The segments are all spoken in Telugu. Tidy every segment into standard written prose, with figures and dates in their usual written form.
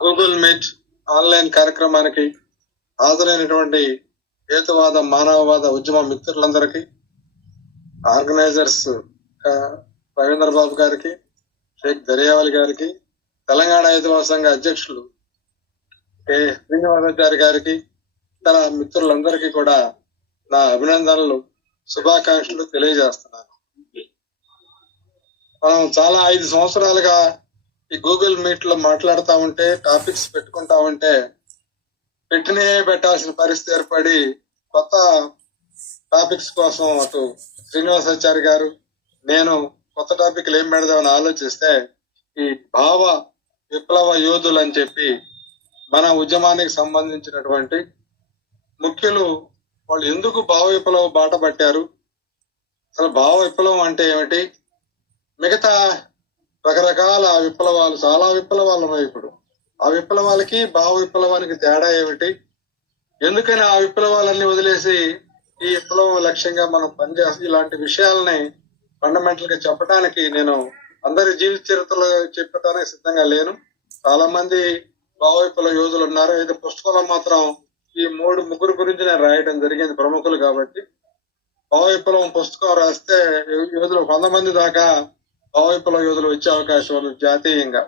గూగుల్ మీట్ ఆన్లైన్ కార్యక్రమానికి హాజరైనటువంటి హేతువాద మానవవాద ఉద్యమ మిత్రులందరికీ, ఆర్గనైజర్స్ రవీంద్ర బాబు గారికి, షేక్ దర్యావలి గారికి, తెలంగాణ హేతువాద సంఘ అధ్యక్షులు కె శ్రీనివాసాచారి గారికి, ఇతర మిత్రులందరికీ కూడా నా అభినందనలు, శుభాకాంక్షలు తెలియజేస్తున్నాను. మనం చాలా 5 సంవత్సరాలుగా ఈ గూగుల్ మీట్ లో మాట్లాడుతూ ఉంటే, టాపిక్స్ పెట్టుకుంటా ఉంటే పెట్టినే పెట్టాల్సిన పరిస్థితి ఏర్పడి కొత్త టాపిక్స్ కోసం అటు శ్రీనివాసాచారి గారు, నేను కొత్త టాపిక్లు ఏం పెడదామని ఆలోచిస్తే ఈ భావ విప్లవ యోధులు అని చెప్పి మన ఉద్యమానికి సంబంధించినటువంటి ముఖ్యులు వాళ్ళు ఎందుకు భావ విప్లవ బాట పట్టారు, అసలు భావ విప్లవం అంటే ఏమిటి, మిగతా రకరకాల విప్లవాలు, చాలా విప్లవాలు ఉన్నాయి ఇప్పుడు, ఆ విప్లవాలకి భావ విప్లవానికి తేడా ఏమిటి, ఎందుకని ఆ విప్లవాలన్నీ వదిలేసి ఈ విప్లవం లక్ష్యంగా మనం పనిచేస్తాం, ఇలాంటి విషయాలని ఫండమెంటల్ గా చెప్పడానికి నేను అందరి జీవిత చరిత్రలో చెప్పడానికి సిద్ధంగా లేను. చాలా మంది భావ విప్లవ యోధులు ఉన్నారు. అయితే పుస్తకంలో మాత్రం ఈ ముగ్గురు గురించి నేను రాయడం జరిగింది, ప్రముఖులు కాబట్టి. భావ విప్లవం పుస్తకం రాస్తే యోధులు 100 మంది దాకా భావ విప్లవ యోధులు వచ్చే అవకాశం ఉంది. జాతీయంగా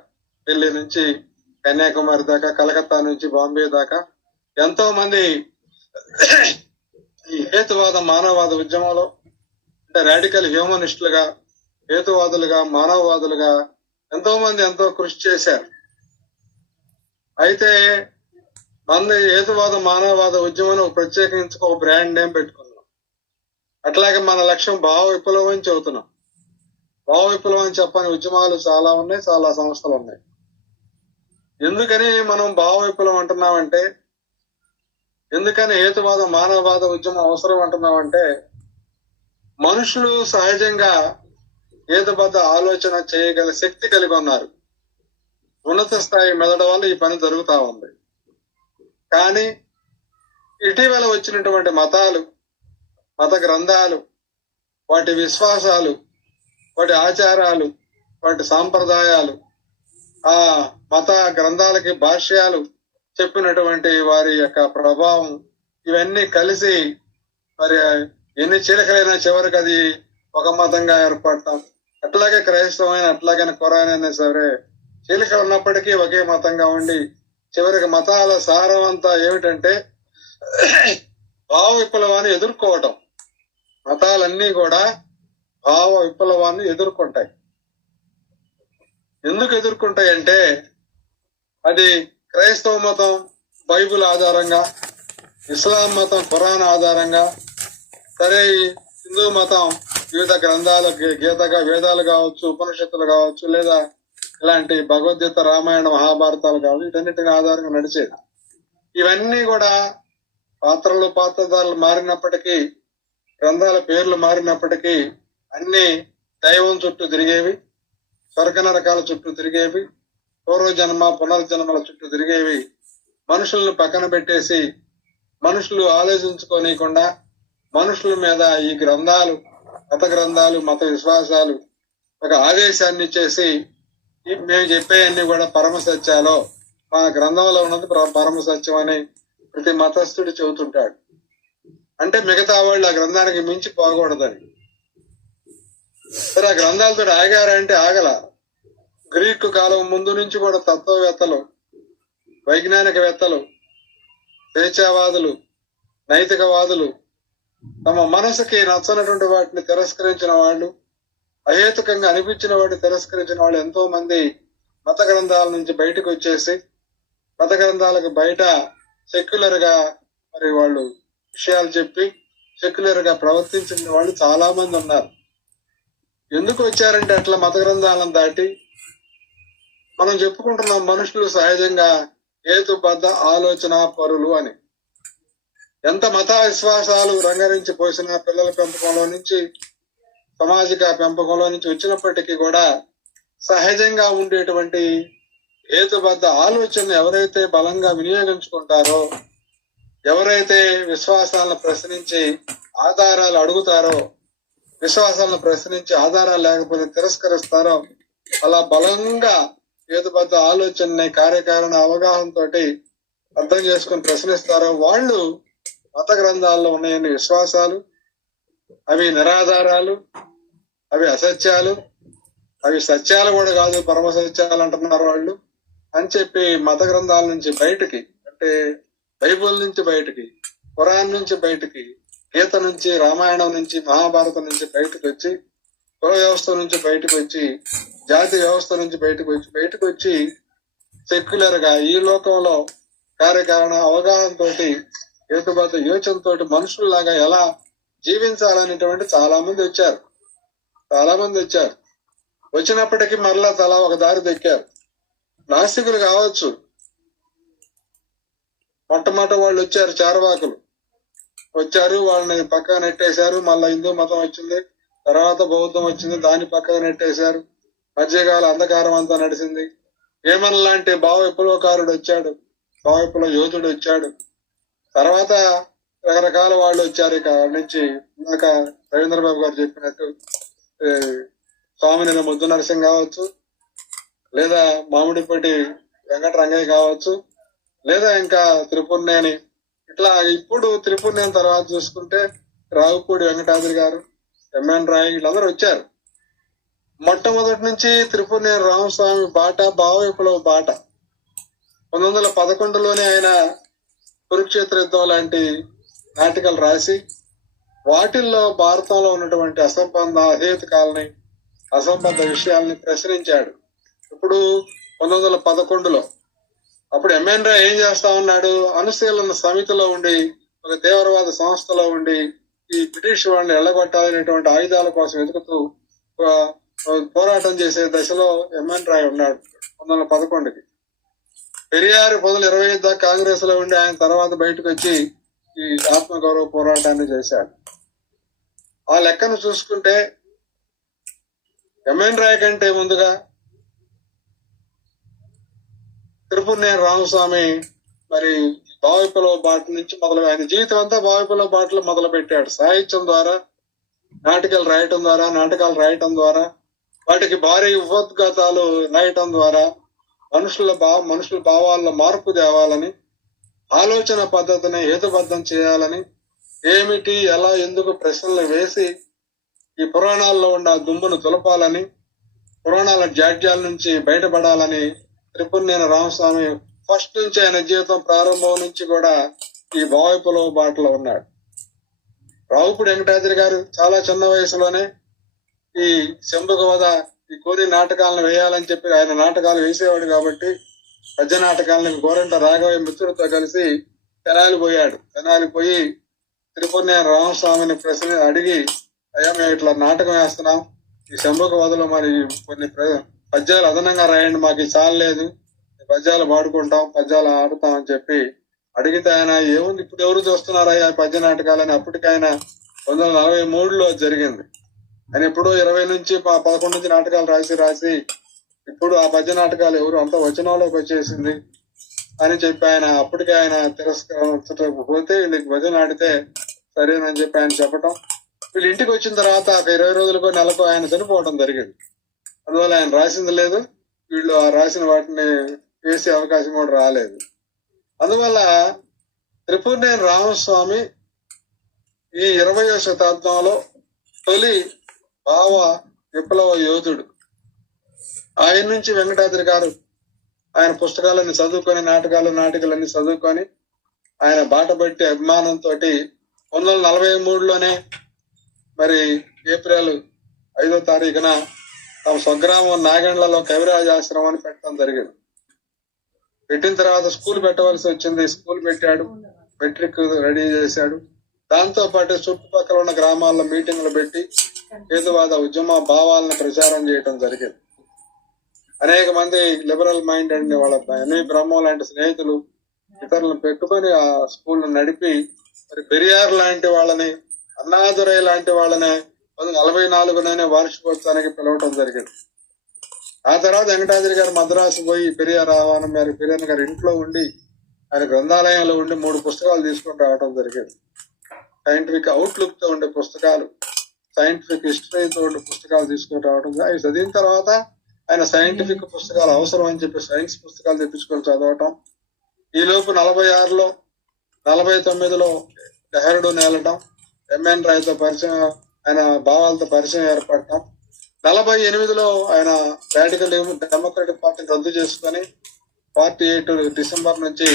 ఢిల్లీ నుంచి కన్యాకుమారి దాకా, కలకత్తా నుంచి బాంబే దాకా ఎంతో మంది ఈ హేతువాద మానవవాద ఉద్యమంలో అంటే రాడికల్ హ్యూమనిస్టులుగా, హేతువాదులుగా, మానవవాదులుగా ఎంతో మంది ఎంతో కృషి చేశారు. అయితే మన హేతువాద మానవవాద ఉద్యమం ప్రత్యేకించి ఒక బ్రాండ్ నేమ్ పెట్టుకున్నాం. అట్లాగే మన లక్ష్యం భావ విప్లవం అని చెబుతున్నాం. భావ విప్లవం అని చెప్పని ఉద్యమాలు చాలా ఉన్నాయి, చాలా సంస్థలు ఉన్నాయి. ఎందుకని మనం భావ విప్లవం అంటున్నామంటే, ఎందుకని హేతువాద మానవవాద ఉద్యమం అవసరం అంటున్నామంటే, మనుషులు సహజంగా హేతుబద్ధ ఆలోచన చేయగల శక్తి కలిగి ఉన్నారు. ఉన్నత స్థాయి మెదడు వల్ల ఈ పని జరుగుతా ఉంది. కానీ ఇటీవల వచ్చినటువంటి మతాలు, మత గ్రంథాలు, వాటి విశ్వాసాలు, వాటి ఆచారాలు, వాటి సాంప్రదాయాలు, ఆ మత గ్రంథాలకి భాష్యాలు చెప్పినటువంటి వారి యొక్క ప్రభావం, ఇవన్నీ కలిసి మరి ఎన్ని చీలకలైనా చివరికి అది ఒక మతంగా ఏర్పడతాం. అట్లాగే క్రైస్తవమైన, అట్లాగే ఖురాన్ అయినా సరే చీలికలు ఉన్నప్పటికీ ఒకే మతంగా ఉండి చివరికి మతాల సారం అంతా ఏమిటంటే భావ విప్లవాన్ని ఎదుర్కోవటం. మతాలన్నీ కూడా భావ విప్లవాన్ని ఎదుర్కొంటాయి. ఎందుకు ఎదుర్కొంటాయి అంటే, అది క్రైస్తవ మతం బైబిల్ ఆధారంగా, ఇస్లాం మతం ఖురాన్ ఆధారంగా, సరే హిందూ మతం వివిధ గ్రంథాలు, గీతగా వేదాలు కావచ్చు, ఉపనిషత్తులు కావచ్చు, లేదా ఇలాంటి భగవద్గీత, రామాయణ, మహాభారతాలు కావచ్చు, వీటన్నిటిని ఆధారంగా నడిచేది. ఇవన్నీ కూడా పాత్రలు, పాత్రధారులు మారినప్పటికీ, గ్రంథాల పేర్లు మారినప్పటికీ అన్ని దైవం చుట్టూ తిరిగేవి, స్వర్గ నరకాల చుట్టూ తిరిగేవి, పూర్వజన్మ పునర్జన్మల చుట్టూ తిరిగేవి. మనుషులను పక్కన పెట్టేసి, మనుషులు ఆలోచించుకోనీయకుండా మనుషుల మీద ఈ గ్రంథాలు, మత గ్రంథాలు, మత విశ్వాసాలు ఒక ఆదేశాన్ని ఇచ్చేసి, మేము చెప్పేవన్నీ కూడా పరమ సత్యాలో, మా గ్రంథంలో ఉన్నది పరమ సత్యం అని ప్రతి మతస్థుడు చెబుతుంటాడు. అంటే మిగతా వాళ్ళు ఆ గ్రంథానికి మించి పోకూడదని. సరే ఆ గ్రంథాలతో ఆగారంటే ఆగల. గ్రీకు కాలం ముందు నుంచి కూడా తత్వవేత్తలు, వైజ్ఞానికవేత్తలు, స్వేచ్ఛావాదులు, నైతికవాదులు తమ మనసుకి నచ్చనటువంటి వాటిని తిరస్కరించిన వాళ్ళు, అహేతుకంగా అనిపించిన వాటిని తిరస్కరించిన వాళ్ళు ఎంతో మంది మత గ్రంథాల నుంచి బయటకు వచ్చేసి, మత గ్రంథాలకు బయట సెక్యులర్ గా మరి వాళ్ళు విషయాలు చెప్పి సెక్యులర్ గా ప్రవర్తించిన వాళ్ళు చాలా మంది ఉన్నారు. ఎందుకు వచ్చారంటే అట్లా మత గ్రంథాలను దాటి మనం చెప్పుకుంటున్నాం మనుషులు సహజంగా హేతుబద్ధ ఆలోచన పరులు అని. ఎంత మత విశ్వాసాలు రంగరించి పోసిన పిల్లల పెంపకంలో నుంచి, సామాజిక పెంపకంలో నుంచి వచ్చినప్పటికీ కూడా సహజంగా ఉండేటువంటి హేతుబద్ధ ఆలోచన ఎవరైతే బలంగా వినియోగించుకుంటారో, ఎవరైతే విశ్వాసాలను ప్రశ్నించి ఆధారాలు అడుగుతారో, విశ్వాసాలను ప్రశ్నించి ఆధారాలు లేకపోతే తిరస్కరిస్తారో, అలా బలంగా హేతుబద్ధ ఆలోచనని కార్యకారణ అవగాహనతో అర్థం చేసుకుని ప్రశ్నిస్తారో వాళ్ళు మత గ్రంథాల్లో ఉన్నాయని విశ్వాసాలు, అవి నిరాధారాలు, అవి అసత్యాలు, అవి సత్యాలు కూడా కాదు, పరమ సత్యాలు అంటున్నారు వాళ్ళు అని చెప్పి మత గ్రంథాల నుంచి బయటికి, అంటే బైబుల్ నుంచి బయటికి, ఖురాన్ నుంచి బయటికి, గీత నుంచి, రామాయణం నుంచి, మహాభారతం నుంచి బయటకు వచ్చి, కుల వ్యవస్థ నుంచి బయటకు వచ్చి, జాతి వ్యవస్థ నుంచి బయటకు వచ్చి సెక్యులర్ గా ఈ లోకంలో కార్యకారణ అవగాహనతో హేతుబద్ధ యోచనతో మనుషుల్లాగా ఎలా జీవించాలనేటువంటి చాలా మంది వచ్చారు. వచ్చినప్పటికీ మరలా తలా ఒక దారి దొక్కారు. నాస్తికులు కావచ్చు, మొట్టమొదటి వాళ్ళు వచ్చారు, చార్వాకులు వచ్చారు, వాళ్ళని పక్కన నెట్టేశారు. మళ్ళా హిందూ మతం వచ్చింది, తర్వాత బౌద్ధం వచ్చింది, దాన్ని పక్కన నెట్టేశారు. మధ్యకాల అంధకారం అంతా నడిచింది. ఏమన్ లాంటి భావ విప్లవకారుడు వచ్చాడు, భావ విప్లవ యోధుడు వచ్చాడు. తర్వాత రకరకాల వాళ్ళు వచ్చారు. ఇక నుంచి ఇందాక రవీంద్రబాబు గారు చెప్పినట్టు స్వామిని ముద్దు నరసింహ కావచ్చు, లేదా మామిడిపట్టి వెంకటరంగయ్య కావచ్చు, లేదా ఇంకా త్రిపురనేని. ఇట్లా ఇప్పుడు త్రిపురనేని తర్వాత చూసుకుంటే రావుపూడి వెంకటాద్రి గారు, ఎంఎన్ రాయ్, వీళ్ళందరూ వచ్చారు. మొట్టమొదటి నుంచి త్రిపురనేని రామస్వామి బాట భావ విప్లవ బాట. 1911లోనే ఆయన కురుక్షేత్ర యుద్ధం లాంటి నాటికలు రాసి వాటిల్లో భారతంలో ఉన్నటువంటి అహేతుకాలని, అసంబద్ధ విషయాల్ని ప్రశ్నించాడు. ఇప్పుడు 1911లో అప్పుడు ఎంఎన్ రాయ్ ఏం చేస్తా ఉన్నాడు, అనుశీలన సమితిలో ఉండి, ఒక తీవ్రవాద సంస్థలో ఉండి ఈ బ్రిటిష్ వాళ్ళని ఎల్లగొట్టాలనేటువంటి ఆయుధాల కోసం వెతుకుతూ పోరాటం చేసే దశలో ఎంఎన్ రాయ్ ఉన్నాడు 1911కి. పెరియారు 1925 దాకా కాంగ్రెస్ లో ఉండి ఆయన తర్వాత బయటకు వచ్చి ఈ ఆత్మగౌరవ పోరాటాన్ని చేశాడు. ఆ లెక్కను చూసుకుంటే ఎంఎన్ రాయ్ కంటే ముందుగా త్రిపురనేని రామస్వామి మరి భావ విప్లవ బాట నుంచి ఆయన జీవితం అంతా భావ విప్లవ బాటలో మొదలు పెట్టాడు. సాహిత్యం ద్వారా, నాటకాలు రాయటం ద్వారా, వాటికి భారీ ఉపోద్ఘాతాలు రాయటం ద్వారా మనుషుల భావాల్లో మార్పు తేవాలని, ఆలోచన పద్ధతిని హేతుబద్ధం చేయాలని, ఏమిటి, ఎలా, ఎందుకు ప్రశ్నలు వేసి ఈ పురాణాల్లో ఉన్న దుమ్మును తులపాలని, పురాణాల జాడ్యాల నుంచి బయటపడాలని త్రిపురనేని రామస్వామి ఫస్ట్ నుంచి, ఆయన జీవితం ప్రారంభం నుంచి కూడా ఈ భావ విప్లవ బాటలో ఉన్నాడు. రావుపూడి వెంకటాద్రి గారు చాలా చిన్న వయసులోనే ఈ శంభుగోద, ఈ కోరి నాటకాలను వేయాలని చెప్పి ఆయన నాటకాలు వేసేవాడు కాబట్టి పద్య నాటకాలను గోరంట రాఘవయ్య మిత్రుడితో కలిసి తెనాలి పోయి త్రిపురనేని రామస్వామిని ప్రశ్న అడిగి, అయ్యా మేము ఇట్లా నాటకం వేస్తున్నాం, ఈ శంభుగోదలో మరి కొన్ని పద్యాలు అదనంగా రాయండి, మాకు చాలలేదు, పద్యాలు పాడుకుంటాం, పద్యాలు ఆడుతాం అని చెప్పి అడిగితే ఆయన ఏముంది, ఇప్పుడు ఎవరు చూస్తున్నారా ఆ పద్య నాటకాలని. అప్పటికైనా 1943లో జరిగింది. ఆయన ఇప్పుడు 20 నుంచి 11 నుంచి నాటకాలు రాసి ఇప్పుడు ఆ పద్య నాటకాలు ఎవరు అంతా వచనంలోకి వచ్చేసింది అని చెప్పి అప్పటికే ఆయన తిరస్కరించకపోతే వీళ్ళకి భజన ఆడితే సరేనని చెప్పి ఆయన చెప్పటం. వీళ్ళు ఇంటికి వచ్చిన తర్వాత 20 రోజులకో నెలకో ఆయన చనిపోవడం జరిగింది. అందువల్ల ఆయన రాసింది లేదు, వీళ్ళు ఆ రాసిన వాటిని వేసే అవకాశం కూడా రాలేదు. అందువల్ల త్రిపురనేని రామస్వామి ఈ 20వ శతాబ్దంలో తొలి భావ విప్లవ యోధుడు. ఆయన నుంచి వెంకటాద్రి గారు ఆయన పుస్తకాలన్నీ చదువుకొని, నాటికలన్నీ చదువుకొని ఆయన బాట బట్టి అభిమానంతో 1943లోనే మరి ఏప్రిల్ 5వ తారీఖున తమ స్వగ్రామం నాగండ్లలో కవిరాజ ఆశ్రమాన్ని పెట్టడం జరిగింది. పెట్టిన తర్వాత స్కూల్ పెట్టవలసి వచ్చింది. స్కూల్ పెట్టాడు, మెట్రిక్ రెడీ చేశాడు. దాంతో పాటు చుట్టుపక్కల ఉన్న గ్రామాల్లో మీటింగ్లు పెట్టి హేతువాద ఉద్యమ భావాలను ప్రచారం చేయడం జరిగింది. అనేక మంది లిబరల్ మైండ్ అండ్ వాళ్ళ బ్రహ్మం లాంటి స్నేహితులు ఇతరులను పెట్టుకొని ఆ స్కూల్ నడిపి మరి పెరియార్ లాంటి వాళ్ళని, అన్నాదురై లాంటి వాళ్ళని 1944 వార్షికోత్సవానికి పిలవటం జరిగింది. ఆ తర్వాత వెంకటాద్రి గారు మద్రాసు పోయి పెరియార్ ఆహ్వానం మేరకు పెరియార్ గారి ఇంట్లో ఉండి ఆయన గ్రంథాలయంలో ఉండి 3 పుస్తకాలు తీసుకొని రావడం జరిగింది. సైంటిఫిక్ అవుట్లుక్ తో ఉండే పుస్తకాలు, సైంటిఫిక్ హిస్టరీతో ఉండే పుస్తకాలు తీసుకొని రావడం. అవి చదివిన తర్వాత ఆయన సైంటిఫిక్ పుస్తకాలు అవసరం అని చెప్పి సైన్స్ పుస్తకాలు తెప్పించుకొని చదవటం. ఈ లోపు 46లో 49లో నెహ్రూ నేలటం, ఎంఎన్ రాయ్తో పరిచయం, ఆయన భావాలతో పరిచయం ఏర్పడటం. 48లో ఆయన రాడికల్ డెమోక్రటిక్ పార్టీని రద్దు చేసుకొని 48 డిసెంబర్ నుంచి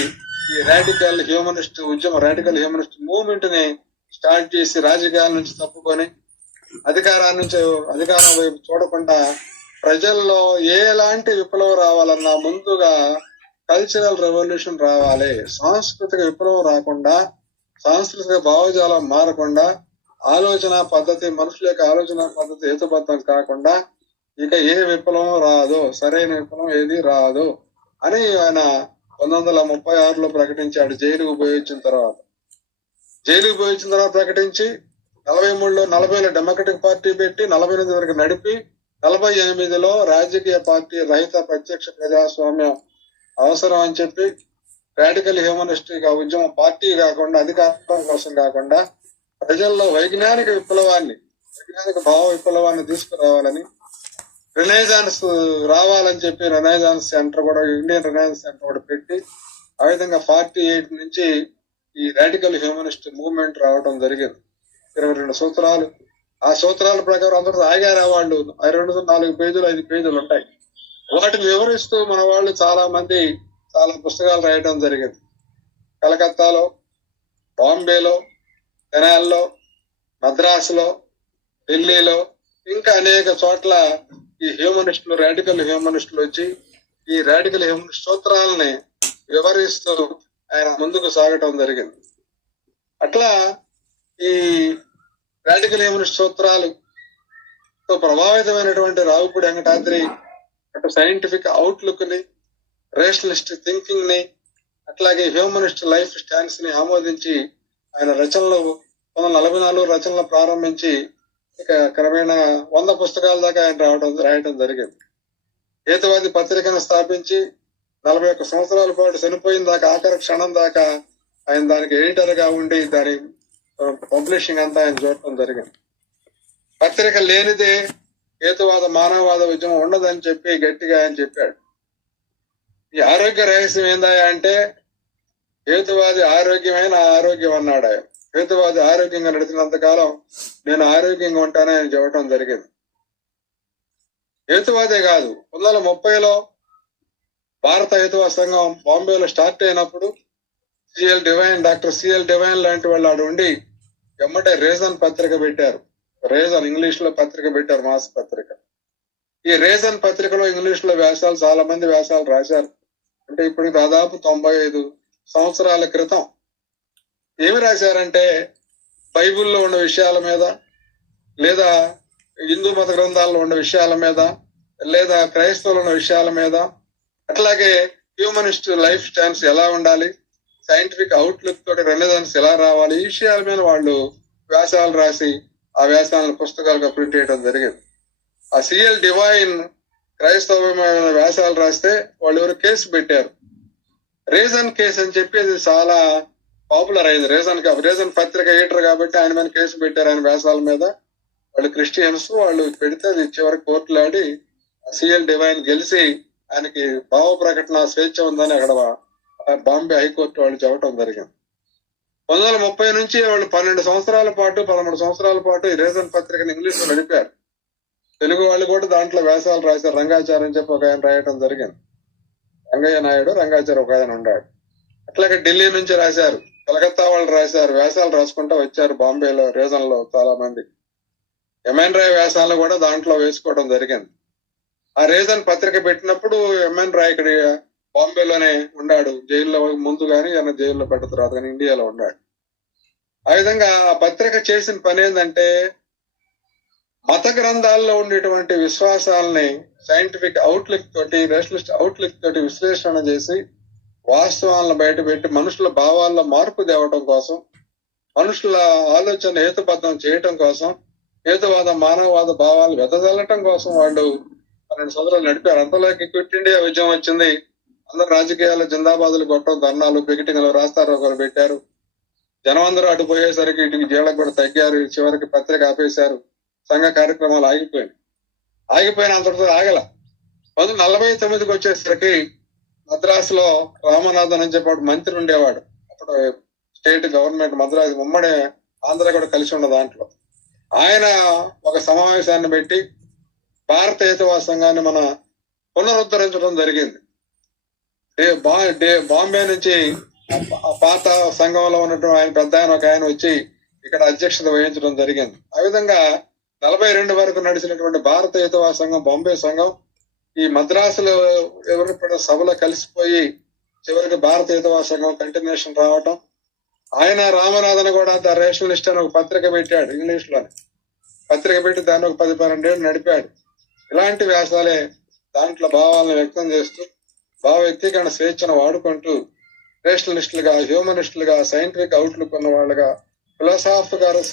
ఈ రాడికల్ హ్యూమనిస్ట్ ఉద్యమం, రాడికల్ హ్యూమనిస్ట్ మూవ్మెంట్ ని స్టార్ట్ చేసి రాజకీయాల నుంచి తప్పుకొని అధికారం వైపు చూడకుండా ప్రజల్లో ఎలాంటి విప్లవం రావాలన్నా ముందుగా కల్చరల్ రెవల్యూషన్ రావాలి. సాంస్కృతిక విప్లవం రాకుండా, సాంస్కృతిక భావజాలం మారకుండా, ఆలోచన పద్ధతి, మనుషుల యొక్క ఆలోచన పద్ధతి హేతుబద్ధం కాకుండా ఇక ఏ విప్లవం రాదు, సరైన విప్లవం ఏది రాదు అని ఆయన 1936లో ప్రకటించాడు. జైలుకు పోయి వచ్చిన తర్వాత ప్రకటించి 43లో 40లో డెమోక్రటిక్ పార్టీ పెట్టి 48 వరకు నడిపి 48లో రాజకీయ పార్టీ రహిత ప్రత్యక్ష ప్రజాస్వామ్యం అవసరం అని చెప్పి రాడికల్ హ్యూమనిస్టిక్ ఉద్యమం పార్టీ కాకుండా, అధికారం కోసం కాకుండా ప్రజల్లో వైజ్ఞానిక భావ విప్లవాన్ని తీసుకురావాలని, రినైజాన్స్ రావాలని చెప్పి రినైజాన్స్ సెంటర్ కూడా, ఇండియన్ రినైజాన్స్ సెంటర్ కూడా పెట్టి ఆ విధంగా 48 నుంచి ఈ రాడికల్ హ్యూమనిస్ట్ మూవ్మెంట్ రావడం జరిగింది. 22 సూత్రాలు. ఆ సూత్రాల ప్రకారం అందరూ ఆగారా వాళ్ళు 4 పేజీలు 5 పేజీలు ఉంటాయి. వాటిని వివరిస్తూ మన వాళ్ళు చాలా మంది చాలా పుస్తకాలు రాయడం జరిగింది. కలకత్తాలో, బాంబేలో, తెనాల్లో, మద్రాసులో, ఢిల్లీలో, ఇంకా అనేక చోట్ల ఈ రాడికల్ హ్యూమనిస్టులు వచ్చి ఈ రాడికల్ హ్యూమనిస్ట్ సూత్రాలని వివరిస్తూ ఆయన ముందుకు సాగటం జరిగింది. అట్లా ఈ రాడికల్ హ్యూమనిస్ట్ సూత్రాలతో ప్రభావితమైనటువంటి రావుపూడి వెంకటాద్రి అటు సైంటిఫిక్ అవుట్లుక్ ని, రేషనలిస్ట్ థింకింగ్ ని, అట్లాగే హ్యూమనిస్ట్ లైఫ్ స్టాండ్స్ ని ఆమోదించి ఆయన రచనలు 1944 రచనలు ప్రారంభించి ఇక క్రమేణా 100 పుస్తకాల దాకా ఆయన రాయటం జరిగింది. హేతువాది పత్రికను స్థాపించి 41 సంవత్సరాల పాటు చనిపోయిన దాకా, ఆఖరి క్షణం దాకా ఆయన దానికి ఎడిటర్ గా ఉండి దాని పబ్లిషింగ్ అంతా ఆయన చూడటం జరిగింది. పత్రిక లేనిదే హేతువాద మానవవాద ఉద్యమం ఉండదని చెప్పి గట్టిగా ఆయన చెప్పాడు. ఈ ఆరోగ్య రహస్యం ఏందా అంటే హేతువాది ఆరోగ్యమే నా ఆరోగ్యం అన్నాడు ఆయన. హేతువాది ఆరోగ్యంగా నడిచినంత కాలం నేను ఆరోగ్యంగా ఉంటానని ఆయన చెప్పడం జరిగింది. హేతువాదే కాదు, 1930లో భారత హేతువాద సంఘం బాంబేలో స్టార్ట్ అయినప్పుడు డాక్టర్ సిఎల్ డివైన్ లాంటి వాళ్ళు ఆడు ఉండి ఎమ్మటే రీజన్ పత్రిక పెట్టారు. రీజన్ ఇంగ్లీష్ లో పత్రిక పెట్టారు, మాస్ పత్రిక. ఈ రీజన్ పత్రికలో ఇంగ్లీష్ లో వ్యాసాలు, చాలా మంది వ్యాసాలు రాశారు. అంటే ఇప్పుడు దాదాపు 95 సంవత్సరాల క్రితం. ఏమి రాశారంటే బైబిల్లో ఉన్న విషయాల మీద, లేదా హిందూ మత గ్రంథాల్లో ఉన్న విషయాల మీద, లేదా క్రైస్తవులు ఉన్న విషయాల మీద, అట్లాగే హ్యూమనిస్ట్ లైఫ్ స్టైల్స్ ఎలా ఉండాలి, సైంటిఫిక్ అవుట్లుక్ తోటి రెనెసాన్స్ ఎలా రావాలి, ఈ విషయాల మీద వాళ్ళు వ్యాసాలు రాసి ఆ వ్యాసాలను పుస్తకాలుగా ప్రింట్ చేయడం జరిగింది. ఆ సిఎల్ డివైన్ క్రైస్తవమైన వ్యాసాలు రాస్తే వాళ్ళు ఎవరు కేసు పెట్టారు. రీజన్ కేసు అని చెప్పి అది చాలా పాపులర్ అయింది. రీజన్ పత్రిక ఎడిటర్ కాబట్టి ఆయన మీద కేసు పెట్టారు. ఆయన వ్యాసాల మీద వాళ్ళు క్రిస్టియన్స్, వాళ్ళు పెడితే అది చివరికి కోర్టులో ఆడి సిఎల్ డివైన్ గెలిచి ఆయనకి భావ ప్రకటన స్వేచ్ఛ ఉందని అక్కడ బాంబే హైకోర్టు వాళ్ళు చెప్పడం జరిగింది. 1930 నుంచి వాళ్ళు 12 సంవత్సరాల పాటు 13 సంవత్సరాల పాటు ఈ రీజన్ పత్రికను ఇంగ్లీష్ లో నడిపారు. తెలుగు వాళ్ళు కూడా దాంట్లో వ్యాసాలు రాశారు. రంగాచార్య అని చెప్పి ఒక ఆయన రాయటం జరిగింది. రంగయ్య నాయుడు, రంగాచార్య ఒక ఆయన ఉన్నాడు. అట్లాగే ఢిల్లీ నుంచి రాశారు, కలకత్తా వాళ్ళు రాశారు, వ్యాసాలు రాసుకుంటూ వచ్చారు. బాంబేలో రీజన్ లో చాలా మంది ఎంఎన్ రాయ్ వ్యాసాలను కూడా దాంట్లో వేసుకోవడం జరిగింది. ఆ రీజన్ పత్రిక పెట్టినప్పుడు ఎంఎన్ రాయ్ ఇక్కడ బాంబేలోనే ఉన్నాడు. జైల్లో ముందు కానీ ఆయన జైల్లో పెట్ట తర్వాత కానీ ఇండియాలో ఉన్నాడు. ఆ విధంగా ఆ పత్రిక చేసిన పని ఏంటంటే మత గ్రంథాల్లో ఉండేటువంటి విశ్వాసాలని సైంటిఫిక్ అవుట్లుక్ తోటి, రేషనలిస్ట్ అవుట్లుక్ తోటి విశ్లేషణ చేసి వాస్తవాలను బయటపెట్టి మనుషుల భావాల్లో మార్పు తేవటం కోసం, మనుషుల ఆలోచన హేతుబద్ధం చేయటం కోసం, హేతువాద మానవవాద భావాలు వెదజల్లటం కోసం వాళ్ళు 12 సంవత్సరాలు నడిపారు. అంతలోకి క్విట్ ఇండియా ఉద్యమం వచ్చింది. అందరు రాజకీయాలు జిందాబాదులు కొట్టడం, ధర్నాలు, పికెటింగ్లు, రాస్తారోకోలు పెట్టారు. జనం అందరూ అడ్డుపోయేసరికి ఇటుకి జీళ్ళకు కూడా తగ్గారు. చివరికి పత్రిక ఆపేశారు. సంఘ కార్యక్రమాలు ఆగిపోయిన అంతటితో ఆగల. 1949కి వచ్చేసరికి మద్రాసులో రామనాథన్ అని చెప్పి మంత్రి ఉండేవాడు. అప్పుడు స్టేట్ గవర్నమెంట్ మద్రాసు ఉమ్మడి ఆంధ్ర కూడా కలిసి ఉన్న దాంట్లో ఆయన ఒక సమావేశాన్ని పెట్టి భారత హేతువాద సంఘాన్ని మన పునరుద్ధరించడం జరిగింది. బాంబే నుంచి ఆ పాత సంఘంలో ఉన్నటువంటి ఆయన పెద్ద ఆయన ఒక ఆయన వచ్చి ఇక్కడ అధ్యక్షత వహించడం జరిగింది. ఆ విధంగా 42 వరకు నడిచినటువంటి భారత హేతువాద సంఘం, బాంబే సంఘం ఈ మద్రాసులో ఎవరి సభలో కలిసిపోయి చివరికి భారత హేతువాద సంఘం కంటిన్యూషన్ రావటం. ఆయన రామనాథన్ కూడా ద రేషనలిస్ట్ అని ఒక పత్రిక పెట్టాడు, ఇంగ్లీష్ లోనే పత్రిక పెట్టి దాన్ని ఒక 10-12 ఏళ్ళు నడిపాడు. ఇలాంటి వ్యాసాలే దాంట్లో భావాలను వ్యక్తం చేస్తూ భావ వ్యక్తీకరణ స్వేచ్ఛను వాడుకుంటూ రేషనలిస్టులుగా, హ్యూమనిస్టులుగా, సైంటిఫిక్ అవుట్లుక్ ఉన్న వాళ్ళుగా, ఫిలాసాఫికల్స్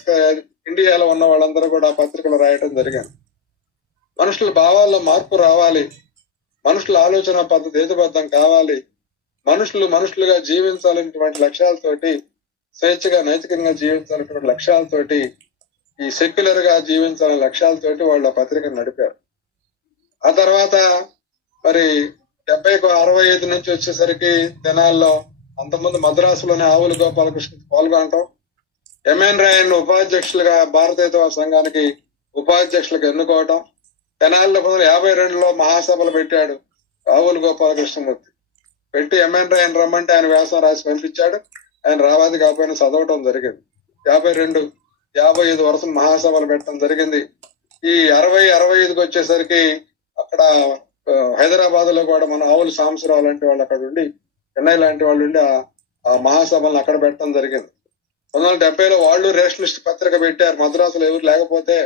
ఇండియాలో ఉన్న వాళ్ళందరూ కూడా పత్రికలు రాయటం జరిగింది. మనుషుల భావాల్లో మార్పు రావాలి, మనుషుల ఆలోచన పద్ధతి హేతుబద్ధం కావాలి, మనుషులుగా జీవించాలనేటువంటి లక్ష్యాలతోటి, స్వేచ్ఛగా నైతికంగా జీవించాలనేటువంటి లక్ష్యాలతోటి, ఈ సెక్యులర్ గా జీవించాలనే లక్ష్యాలతోటి వాళ్ళు ఆ పత్రికను నడిపారు. ఆ తర్వాత మరి 70-65 నుంచి వచ్చేసరికి జనాల్లో అంతకుముందు మద్రాసులోనే ఆవుల గోపాలకృష్ణ పాల్గొనటం, ఎంఎన్ రాయన్ ఉపాధ్యక్షులుగా భారత హేతువాద సంఘానికి ఉపాధ్యక్షులుగా ఎన్నుకోవటం, తెనాలిలో 1952లో మహాసభలు పెట్టాడు ఆవుల గోపాలకృష్ణమూర్తి. పెట్టి ఎంఎన్ రాయన్ రమ్మంటే ఆయన వ్యాసం రాసి పంపించాడు. ఆయన రావాది కాకపోయినా చదవటం జరిగింది. 52-55 వరుస మహాసభలు పెట్టడం జరిగింది. ఈ 60-65కి వచ్చేసరికి అక్కడ హైదరాబాద్ లో కూడా మన ఆవుల సాంబశివరావు లాంటి వాళ్ళు అక్కడ ఉండి, చెన్నై లాంటి వాళ్ళు ఉండి ఆ మహాసభలను అక్కడ పెట్టడం జరిగింది. 1970లో వాళ్ళు రేషనలిస్ట్ పత్రిక పెట్టారు. మద్రాసులో ఎవరు లేకపోతే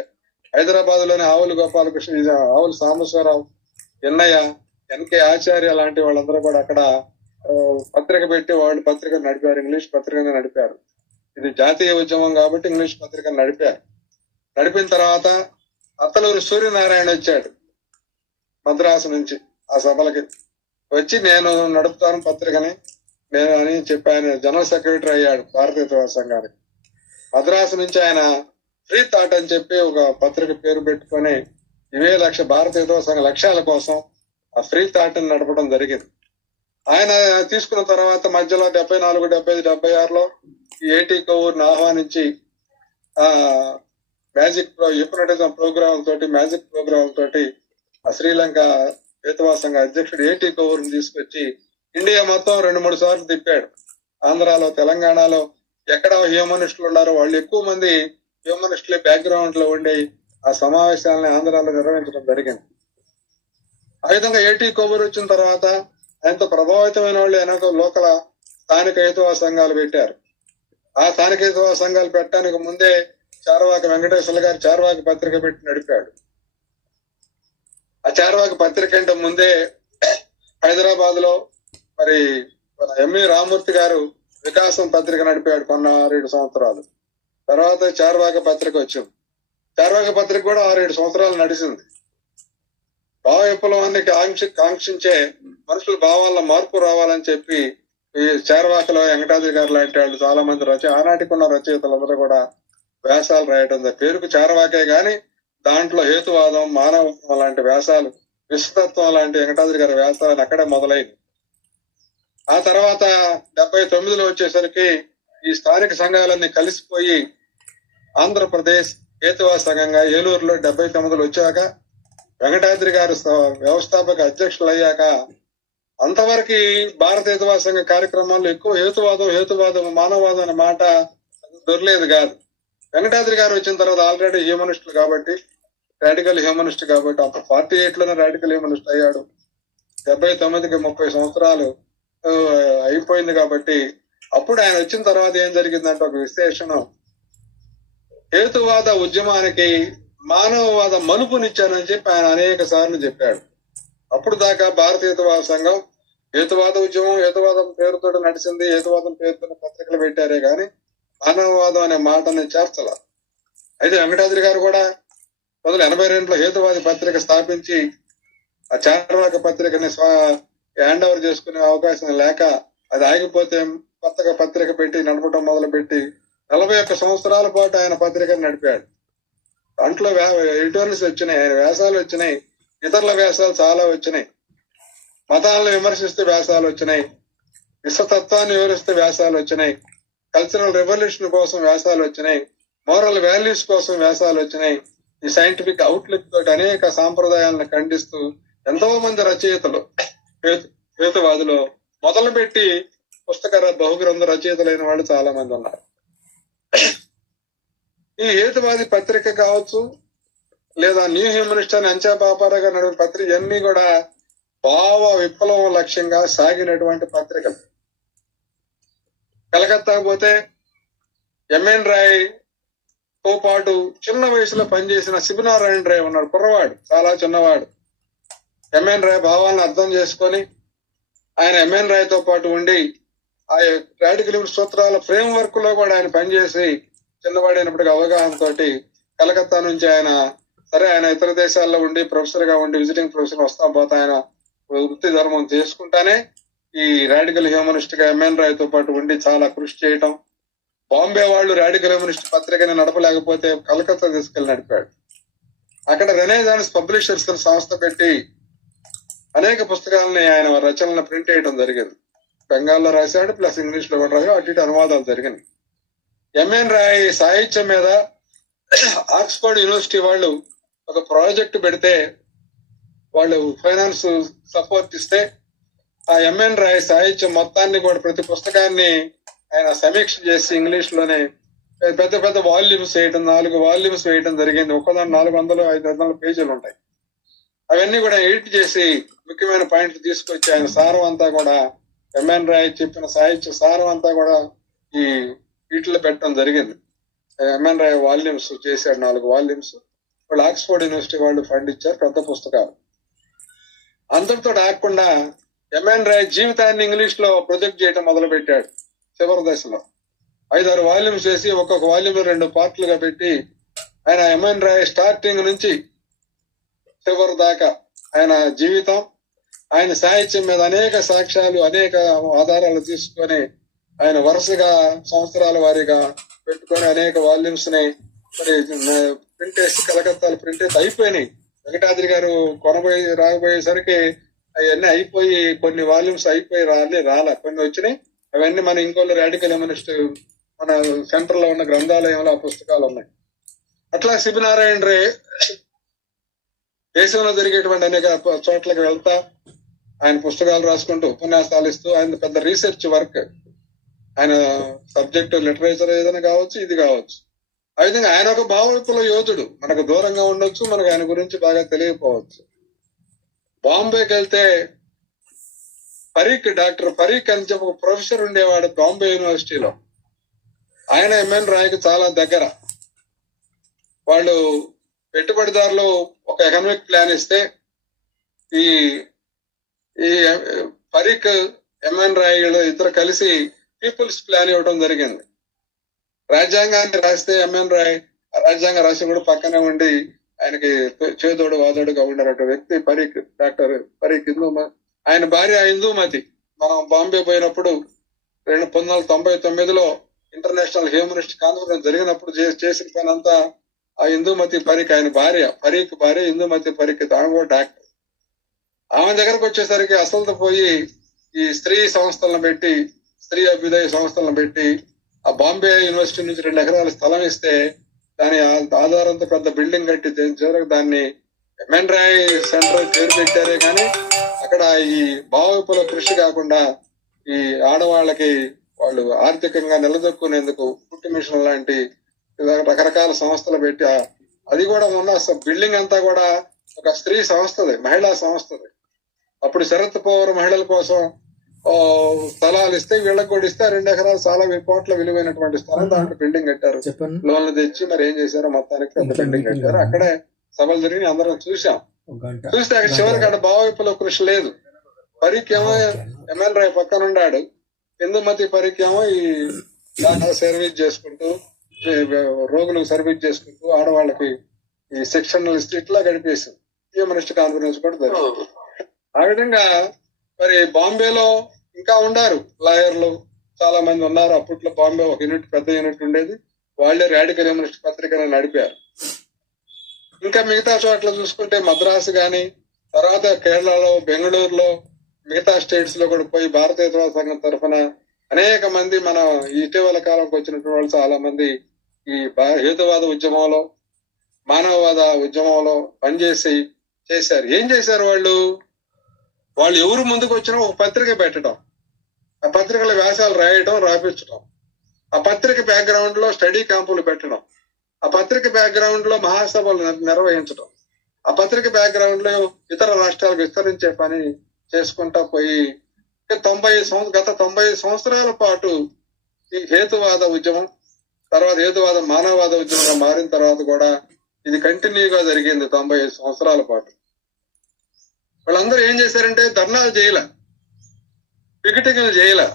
హైదరాబాద్ లోని ఆవుల గోపాలకృష్ణ, ఆవుల సాంబశివరావు, ఎన్నయ్య, ఎన్కే ఆచార్య లాంటి వాళ్ళందరూ కూడా అక్కడ పత్రిక పెట్టి వాళ్ళు పత్రికను నడిపారు. ఇంగ్లీష్ పత్రికను నడిపారు. ఇది జాతీయ ఉద్యమం కాబట్టి ఇంగ్లీష్ పత్రికను నడిపారు. నడిపిన తర్వాత అత్తలూరు సూర్యనారాయణ వచ్చాడు మద్రాసు నుంచి. ఆ సభలకి వచ్చి నేను నడుపుతాను పత్రికని నేను అని చెప్పి ఆయన జనరల్ సెక్రటరీ అయ్యాడు భారత హేతువాద సంఘానికి. మద్రాసు నుంచి ఆయన ఫ్రీ థాట్ అని చెప్పి ఒక పత్రిక పేరు పెట్టుకొని ఇవే భారత హేతువాద సంఘ లక్ష్యాల కోసం ఆ ఫ్రీ థాట్ ని నడపడం జరిగింది. ఆయన తీసుకున్న తర్వాత మధ్యలో 74, 75, 76లో ఏటీ కొవ్వూరుని ఆహ్వానించి ఆ హిప్నటిజం ప్రోగ్రాం తోటి, మ్యాజిక్ ప్రోగ్రాం తోటి ఆ శ్రీలంక హేతువాద సంఘ అధ్యక్షుడు ఏటీ కొవ్వూరుని తీసుకొచ్చి ఇండియా మొత్తం 2-3 సార్లు తిప్పాడు. ఆంధ్రాలో, తెలంగాణలో ఎక్కడ హ్యూమనిస్టులు ఉన్నారో వాళ్ళు ఎక్కువ మంది హ్యూమనిస్టుల బ్యాక్గ్రౌండ్ లో ఉండి ఆ సమావేశాలని ఆంధ్రాలో నిర్వహించడం జరిగింది. ఆ విధంగా ఏటీ కొవ్వూరు వచ్చిన తర్వాత ఆయనతో ప్రభావితమైన వాళ్ళు వెనక లోకల స్థానిక హేతువాద సంఘాలు పెట్టారు. ఆ స్థానిక హేతువాద సంఘాలు పెట్టడానికి ముందే చార్వాక వెంకటేశ్వర్ల గారు చార్వాక పత్రిక పెట్టి నడిపాడు. ఆ చార్వాక పత్రిక అంటే ముందే హైదరాబాద్ లో మరి ఎంఈ రామూర్తి గారు వికాసం పత్రిక నడిపాడు 6-7 సంవత్సరాలు. తర్వాత చార్వాక పత్రిక వచ్చింది. చార్వాక పత్రిక కూడా 6-7 సంవత్సరాలు నడిచింది. భావ విప్లవాన్ని కాంక్షించే మనుషుల భావాల్లో మార్పు రావాలని చెప్పి ఈ చార్వాకలో వెంకటాద్రి గారు లాంటి వాళ్ళు చాలా మంది ఆనాటికి ఉన్న రచయితలందరూ కూడా వ్యాసాలు రాయడం. పేరుకు చార్వాకే గాని దాంట్లో హేతువాదం, మానవత్వం లాంటి వ్యాసాలు, విశ్వతత్వం లాంటి వెంకటాద్రి గారి వ్యాసాలు అక్కడే మొదలైంది. ఆ తర్వాత 79లో వచ్చేసరికి ఈ స్థానిక సంఘాలన్నీ కలిసిపోయి ఆంధ్రప్రదేశ్ హేతువాద సంఘంగా ఏలూరులో 79లో వచ్చాక వెంకటాద్రి గారు వ్యవస్థాపక అధ్యక్షులు అయ్యాక అంతవరకు భారత హేతువాద సంఘ కార్యక్రమాల్లో ఎక్కువ హేతువాదం మానవవాదం అనే మాట దొరలేదు కాదు. వెంకటాద్రి గారు వచ్చిన తర్వాత ఆల్రెడీ హ్యూమనిస్టులు కాబట్టి, రాడికల్ హ్యూమనిస్ట్ కాబట్టి, అప్పుడు 48లోనే రాడికల్ హ్యూమనిస్ట్ అయ్యాడు. 79కి 30 సంవత్సరాలు అయిపోయింది కాబట్టి అప్పుడు ఆయన వచ్చిన తర్వాత ఏం జరిగిందంటే ఒక విశ్లేషణ, హేతువాద ఉద్యమానికి మానవవాద మలుపునిచ్చానని చెప్పి ఆయన అనేక సార్లు చెప్పాడు. అప్పుడు దాకా భారత హేతువాద సంఘం హేతువాద ఉద్యమం, హేతువాదం పేరుతో నడిచింది, హేతువాదం పేరుతో పత్రికలు పెట్టారే గాని మానవవాదం అనే మాటని చేర్చల. అయితే వెంకటాద్రి గారు కూడా 1982లో హేతువాది పత్రిక స్థాపించి ఆ చార్వాక పత్రికని హ్యాండ్ ఓవర్ చేసుకునే అవకాశం లేక అది ఆగిపోతే కొత్తగా పత్రిక పెట్టి నడపడం మొదలు పెట్టి 41 సంవత్సరాల పాటు ఆయన పత్రికను నడిపాడు. దాంట్లో ఎడిటోరియల్స్ వచ్చినాయి, ఆయన వ్యాసాలు వచ్చినాయి. ఇతరుల వ్యాసాలు చాలా వచ్చినాయి. మతాలను విమర్శిస్తే వ్యాసాలు వచ్చినాయి, విశ్వతత్వాన్ని వివరిస్తే వ్యాసాలు వచ్చినాయి, కల్చరల్ రెవల్యూషన్ కోసం వ్యాసాలు వచ్చినాయి, మోరల్ వాల్యూస్ కోసం వ్యాసాలు వచ్చినాయి. ఈ సైంటిఫిక్ అవుట్లుక్ తోటి అనేక సాంప్రదాయాలను ఖండిస్తూ ఎంతో మంది రచయితలు హేతువాదులు మొదలుపెట్టి బహుగ్రంథ రచయితలైన వాళ్ళు చాలా మంది ఉన్నారు. ఈ హేతువాది పత్రిక కావచ్చు, లేదా న్యూ హ్యూమనిస్ట్ అని అంచా పాపారా గారు నడిపిన పత్రిక, ఇవన్నీ కూడా భావ విప్లవం లక్ష్యంగా సాగినటువంటి పత్రికలు. కలకత్తా పోతే ఎంఎన్ రాయ్ తో పాటు చిన్న వయసులో పనిచేసిన శివనారాయణ రాయ్ ఉన్నాడు. కుర్రవాడు, చాలా చిన్నవాడు. ఎంఎన్ రాయ్ భావాలను అర్థం చేసుకొని ఆయన ఎంఎన్ రాయ్ తో పాటు ఉండి ఆ రాడికల్ సూత్రాల ఫ్రేమ్ వర్క్ లో కూడా ఆయన పనిచేసి చిన్నవాడైనప్పటికీ అవగాహనతో కలకత్తా నుంచి ఆయన ఇతర దేశాల్లో ఉండి ప్రొఫెసర్ గా ఉండి విజిటింగ్ ప్రొఫెసర్ వస్తా పోతా ఆయన వృత్తి ధర్మం చేసుకుంటానే ఈ రాడికల్ హ్యూమనిస్ట్ గా ఎంఎన్ రాయ్ తో పాటు ఉండి చాలా కృషి చేయటం. బాంబే వాళ్ళు రాడికల్ హ్యూమనిస్ట్ పత్రికని నడపలేకపోతే కలకత్తా తీసుకెళ్లి నడిపాడు. అక్కడ రెనేసాన్స్ పబ్లిషర్స్ సంస్థ పెట్టి అనేక పుస్తకాలని ఆయన రచనలను ప్రింట్ చేయడం జరిగింది. బెంగాల్లో రాశాడు, ప్లస్ ఇంగ్లీష్ లో కూడా రాశాడు. అటు ఇటు అనువాదాలు జరిగినాయి. ఎంఎన్ రాయ్ సాహిత్యం మీద ఆక్స్ఫర్డ్ యూనివర్సిటీ వాళ్ళు ఒక ప్రాజెక్ట్ పెడితే వాళ్ళు ఫైనాన్స్ సపోర్ట్ ఇస్తే ఆ ఎంఎన్ రాయ్ సాహిత్యం మొత్తాన్ని కూడా ప్రతి పుస్తకాన్ని ఆయన సమీక్ష చేసి ఇంగ్లీష్ లోనే పెద్ద పెద్ద వాల్యూమ్స్ వేయటం, 4 వాల్యూమ్స్ వేయటం జరిగింది. ఒక్కదాని 400-500 పేజీలు ఉంటాయి. అవన్నీ కూడా ఎడిట్ చేసి ముఖ్యమైన పాయింట్లు తీసుకొచ్చి ఆయన సారం అంతా కూడా ఎంఎన్ రాయ్ చెప్పిన సాహిత్య సారం అంతా కూడా ఈ వీటిలో పెట్టడం జరిగింది. ఎంఎన్ రాయ్ వాల్యూమ్స్ చేశాడు, 4 వాల్యూమ్స్. వాళ్ళు ఆక్స్ఫర్డ్ యూనివర్సిటీ వాళ్ళు ఫండ్ ఇచ్చారు, పెద్ద పుస్తకాలు. అంతటితో ఆగకుండా ఎంఎన్ రాయ్ జీవితాన్ని ఇంగ్లీష్ లో ప్రొజెక్ట్ చేయడం మొదలు పెట్టాడు. చివరి దశలో 5-6 వాల్యూమ్స్ చేసి ఒక్కొక్క వాల్యూమ్ 2 పార్ట్లుగా పెట్టి ఆయన ఎంఎన్ రాయ్ స్టార్టింగ్ నుంచి చివరి దాకా ఆయన జీవితం, ఆయన సాహిత్యం మీద అనేక సాక్ష్యాలు, అనేక ఆధారాలు తీసుకొని ఆయన వరుసగా సంవత్సరాల వారీగా పెట్టుకొని అనేక వాల్యూమ్స్ ని ప్రింట్ వేసి కలకత్తాలు ప్రింట్ వేసి అయిపోయినాయి. వెంకటాద్రి గారు రాకపోయేసరికి అవన్నీ అయిపోయి కొన్ని వాల్యూమ్స్ అయిపోయి రాలే, కొన్ని వచ్చినాయి. అవన్నీ మన ఇంకోళ్ళు రాడికల్ హ్యూమనిస్ట్ మన సెంటర్ లో ఉన్న గ్రంథాలయంలో ఆ పుస్తకాలు ఉన్నాయి. అట్లా శివనారాయణ రే దేశంలో జరిగేటువంటి అనేక చోట్లకి వెళ్తా ఆయన పుస్తకాలు రాసుకుంటూ ఉపన్యాసాలు ఇస్తూ ఆయన పెద్ద రీసెర్చ్ వర్క్, ఆయన సబ్జెక్ట్ లిటరేచర్ ఏదైనా కావచ్చు, ఇది కావచ్చు. ఆ విధంగా ఆయన ఒక భావోత్పల యోధుడు. మనకు దూరంగా ఉండొచ్చు, మనకు ఆయన గురించి బాగా తెలియకపోవచ్చు. బాంబేకి వెళ్తే డాక్టర్ పరీక్ అని చెప్పి ఒక ప్రొఫెసర్ ఉండేవాడు బాంబే యూనివర్సిటీలో. ఆయన ఎంఎన్ రాయ్కి చాలా దగ్గర. వాళ్ళు పెట్టుబడిదారులు ఒక ఎకనామిక్ ప్లాన్ ఇస్తే ఈ పరీక్ ఎంఎన్ రాయ్ ఇద్దరు కలిసి పీపుల్స్ ప్లాన్ ఇవ్వడం జరిగింది. రాజ్యాంగాన్ని రాస్తే ఎంఎన్ రాయ్ రాజ్యాంగ రాసి కూడా పక్కనే ఉండి ఆయనకి చేదోడు వాదోడుగా ఉండేటువంటి వ్యక్తి పరీక్, డాక్టర్ పరీక్. ఆయన భార్య ఇందూమతి. మనం బాంబే పోయినప్పుడు 1999లో ఇంటర్నేషనల్ హ్యూమనిస్ట్ కాన్ఫరెన్స్ జరిగినప్పుడు చేసిన పని అంతా ఆ ఇందూమతి పరీక్, ఆయన పరీక్ భార్య ఇందూమతి పరీక్, ఆమె కూడా డాక్టర్. ఆమె దగ్గరకు వచ్చేసరికి అసలు పోయి ఈ స్త్రీ సంస్థలను పెట్టి, స్త్రీ అభ్యుదయ సంస్థలను పెట్టి ఆ బాంబే యూనివర్సిటీ నుంచి 2 ఎకరాల స్థలం ఇస్తే దాని ఆధారంతో పెద్ద బిల్డింగ్ కట్టి చివరికి దాన్ని ఎంఎన్ రాయ్ సెంటర్ పేరు పెట్టారే కానీ అక్కడ ఈ భావవిపుల కృషి కాకుండా ఈ ఆడవాళ్ళకి వాళ్ళు ఆర్థికంగా నిలదొక్కునేందుకు కుట్టు మిషన్ లాంటి రకరకాల సంస్థలు పెట్టి, అది కూడా ఉన్న బిల్డింగ్ అంతా కూడా ఒక స్త్రీ సంస్థది, మహిళా సంస్థది. అప్పుడు శరత్ పవార్ మహిళల కోసం స్థలాలు ఇస్తే వీళ్ళకి కూడా ఇస్తే 2 ఎకరాలు చాలా కోట్ల విలువైనటువంటి స్థలం, దాంట్లో బిల్డింగ్ కట్టారు. లోన్లు తెచ్చి మరి ఏం చేశారో మొత్తానికి పెద్ద బిల్డింగ్ కట్టారు. అక్కడే సభలు జరిగి అందరం చూసాం. చూస్తే అక్కడ చివరికి అక్కడ భావవిపుల కృషి లేదు. పరీక్ ఏమో ఎంఎన్ రాయ్ పక్కన ఉన్నాడు, ఇందుమతి పరీక్ ఏమో ఈ సర్వీస్ చేసుకుంటూ, రోగులకు సర్వీస్ చేసుకుంటూ, ఆడవాళ్ళకి ఈ శిక్షణలు ఇస్తూ ఇట్లా గడిపేసింది. హ్యూమనిస్ట్ కాన్ఫరెన్స్ కూడా జరిగింది. ఆ విధంగా మరి బాంబేలో ఇంకా ఉన్నారు లాయర్లు, చాలా మంది ఉన్నారు. అప్పట్లో బాంబే ఒక యూనిట్, పెద్ద యూనిట్ ఉండేది. వాళ్లే రాడికల్ హ్యూమనిస్ట్ పత్రికను నడిపారు. ఇంకా మిగతా చోట్ల చూసుకుంటే మద్రాసు గాని, తర్వాత కేరళలో, బెంగళూరులో, మిగతా స్టేట్స్ లో కూడా పోయి భారత హేతువాద సంఘం తరఫున అనేక మంది మన ఇటీవల కాలంకి వచ్చినటువంటి వాళ్ళు చాలా మంది ఈ హేతువాద ఉద్యమంలో, మానవవాద ఉద్యమంలో పనిచేసి చేశారు. ఏం చేశారు వాళ్ళు ఎవరు ముందుకు వచ్చినా ఒక పత్రిక పెట్టడం, ఆ పత్రికల వ్యాసాలు రాయడం, రాపించడం, ఆ పత్రిక బ్యాక్గ్రౌండ్ లో స్టడీ క్యాంపులు పెట్టడం, ఆ పత్రిక బ్యాక్గ్రౌండ్ లో మహాసభలు నిర్వహించడం, ఆ పత్రిక బ్యాక్గ్రౌండ్ లో ఇతర రాష్ట్రాలకు విస్తరించే పని చేసుకుంటా పోయి గత 90 సంవత్సరాల పాటు ఈ హేతువాద ఉద్యమం, తర్వాత హేతువాద మానవవాద ఉద్యమంగా మారిన తర్వాత కూడా ఇది కంటిన్యూగా జరిగింది 95 సంవత్సరాల పాటు. వాళ్ళందరూ ఏం చేశారంటే ధర్నాలు చేయలే, పికెటింగ్లు చేయలే,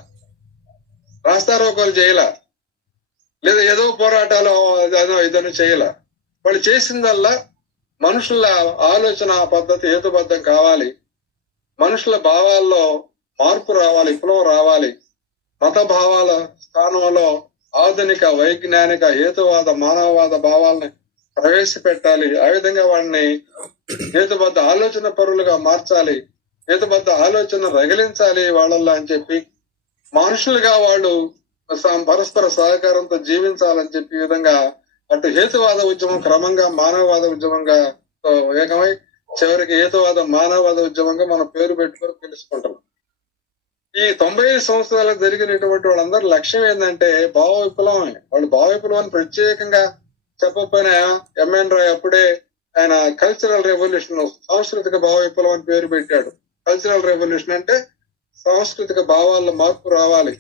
రాస్తారోకోలు చేయలే, లేదా ఏదో పోరాటాలు ఇదని చేయలే. వాళ్ళు చేసిందల్లా మనుషుల ఆలోచన పద్ధతి హేతుబద్ధం కావాలి, మనుషుల భావాల్లో మార్పు రావాలి, విప్లవం రావాలి, మత భావాల స్థానంలో ఆధునిక వైజ్ఞానిక హేతువాద మానవవాద భావాలని ప్రవేశపెట్టాలి, ఆ విధంగా వాడిని హేతుబద్ధ ఆలోచన పరులుగా మార్చాలి, హేతుబద్ధ ఆలోచన రగిలించాలి వాళ్ళల్లో అని చెప్పి, మనుషులుగా వాళ్ళు పరస్పర సహకారంతో జీవించాలని చెప్పి విధంగా అటు హేతువాద ఉద్యమం క్రమంగా మానవవాద ఉద్యమంగా ఏకమై చివరికి హేతువాద మానవవాద ఉద్యమంగా మనం పేరు పెట్టుకొని తెలుసుకుంటాం. ఈ 95 సంవత్సరాలకు జరిగినటువంటి వాళ్ళందరి లక్ష్యం ఏంటంటే భావ విప్లవమే. వాళ్ళు భావ విప్లవాన్ని ప్రత్యేకంగా చెప్పకపోయినా ఎంఎన్ రాయ్ అప్పుడే ఆయన కల్చరల్ రెవల్యూషన్, సాంస్కృతిక భావ విప్లవం అని పేరు పెట్టాడు. కల్చరల్ రెవల్యూషన్ అంటే సాంస్కృతిక భావాల్లో మార్పు రావాలి,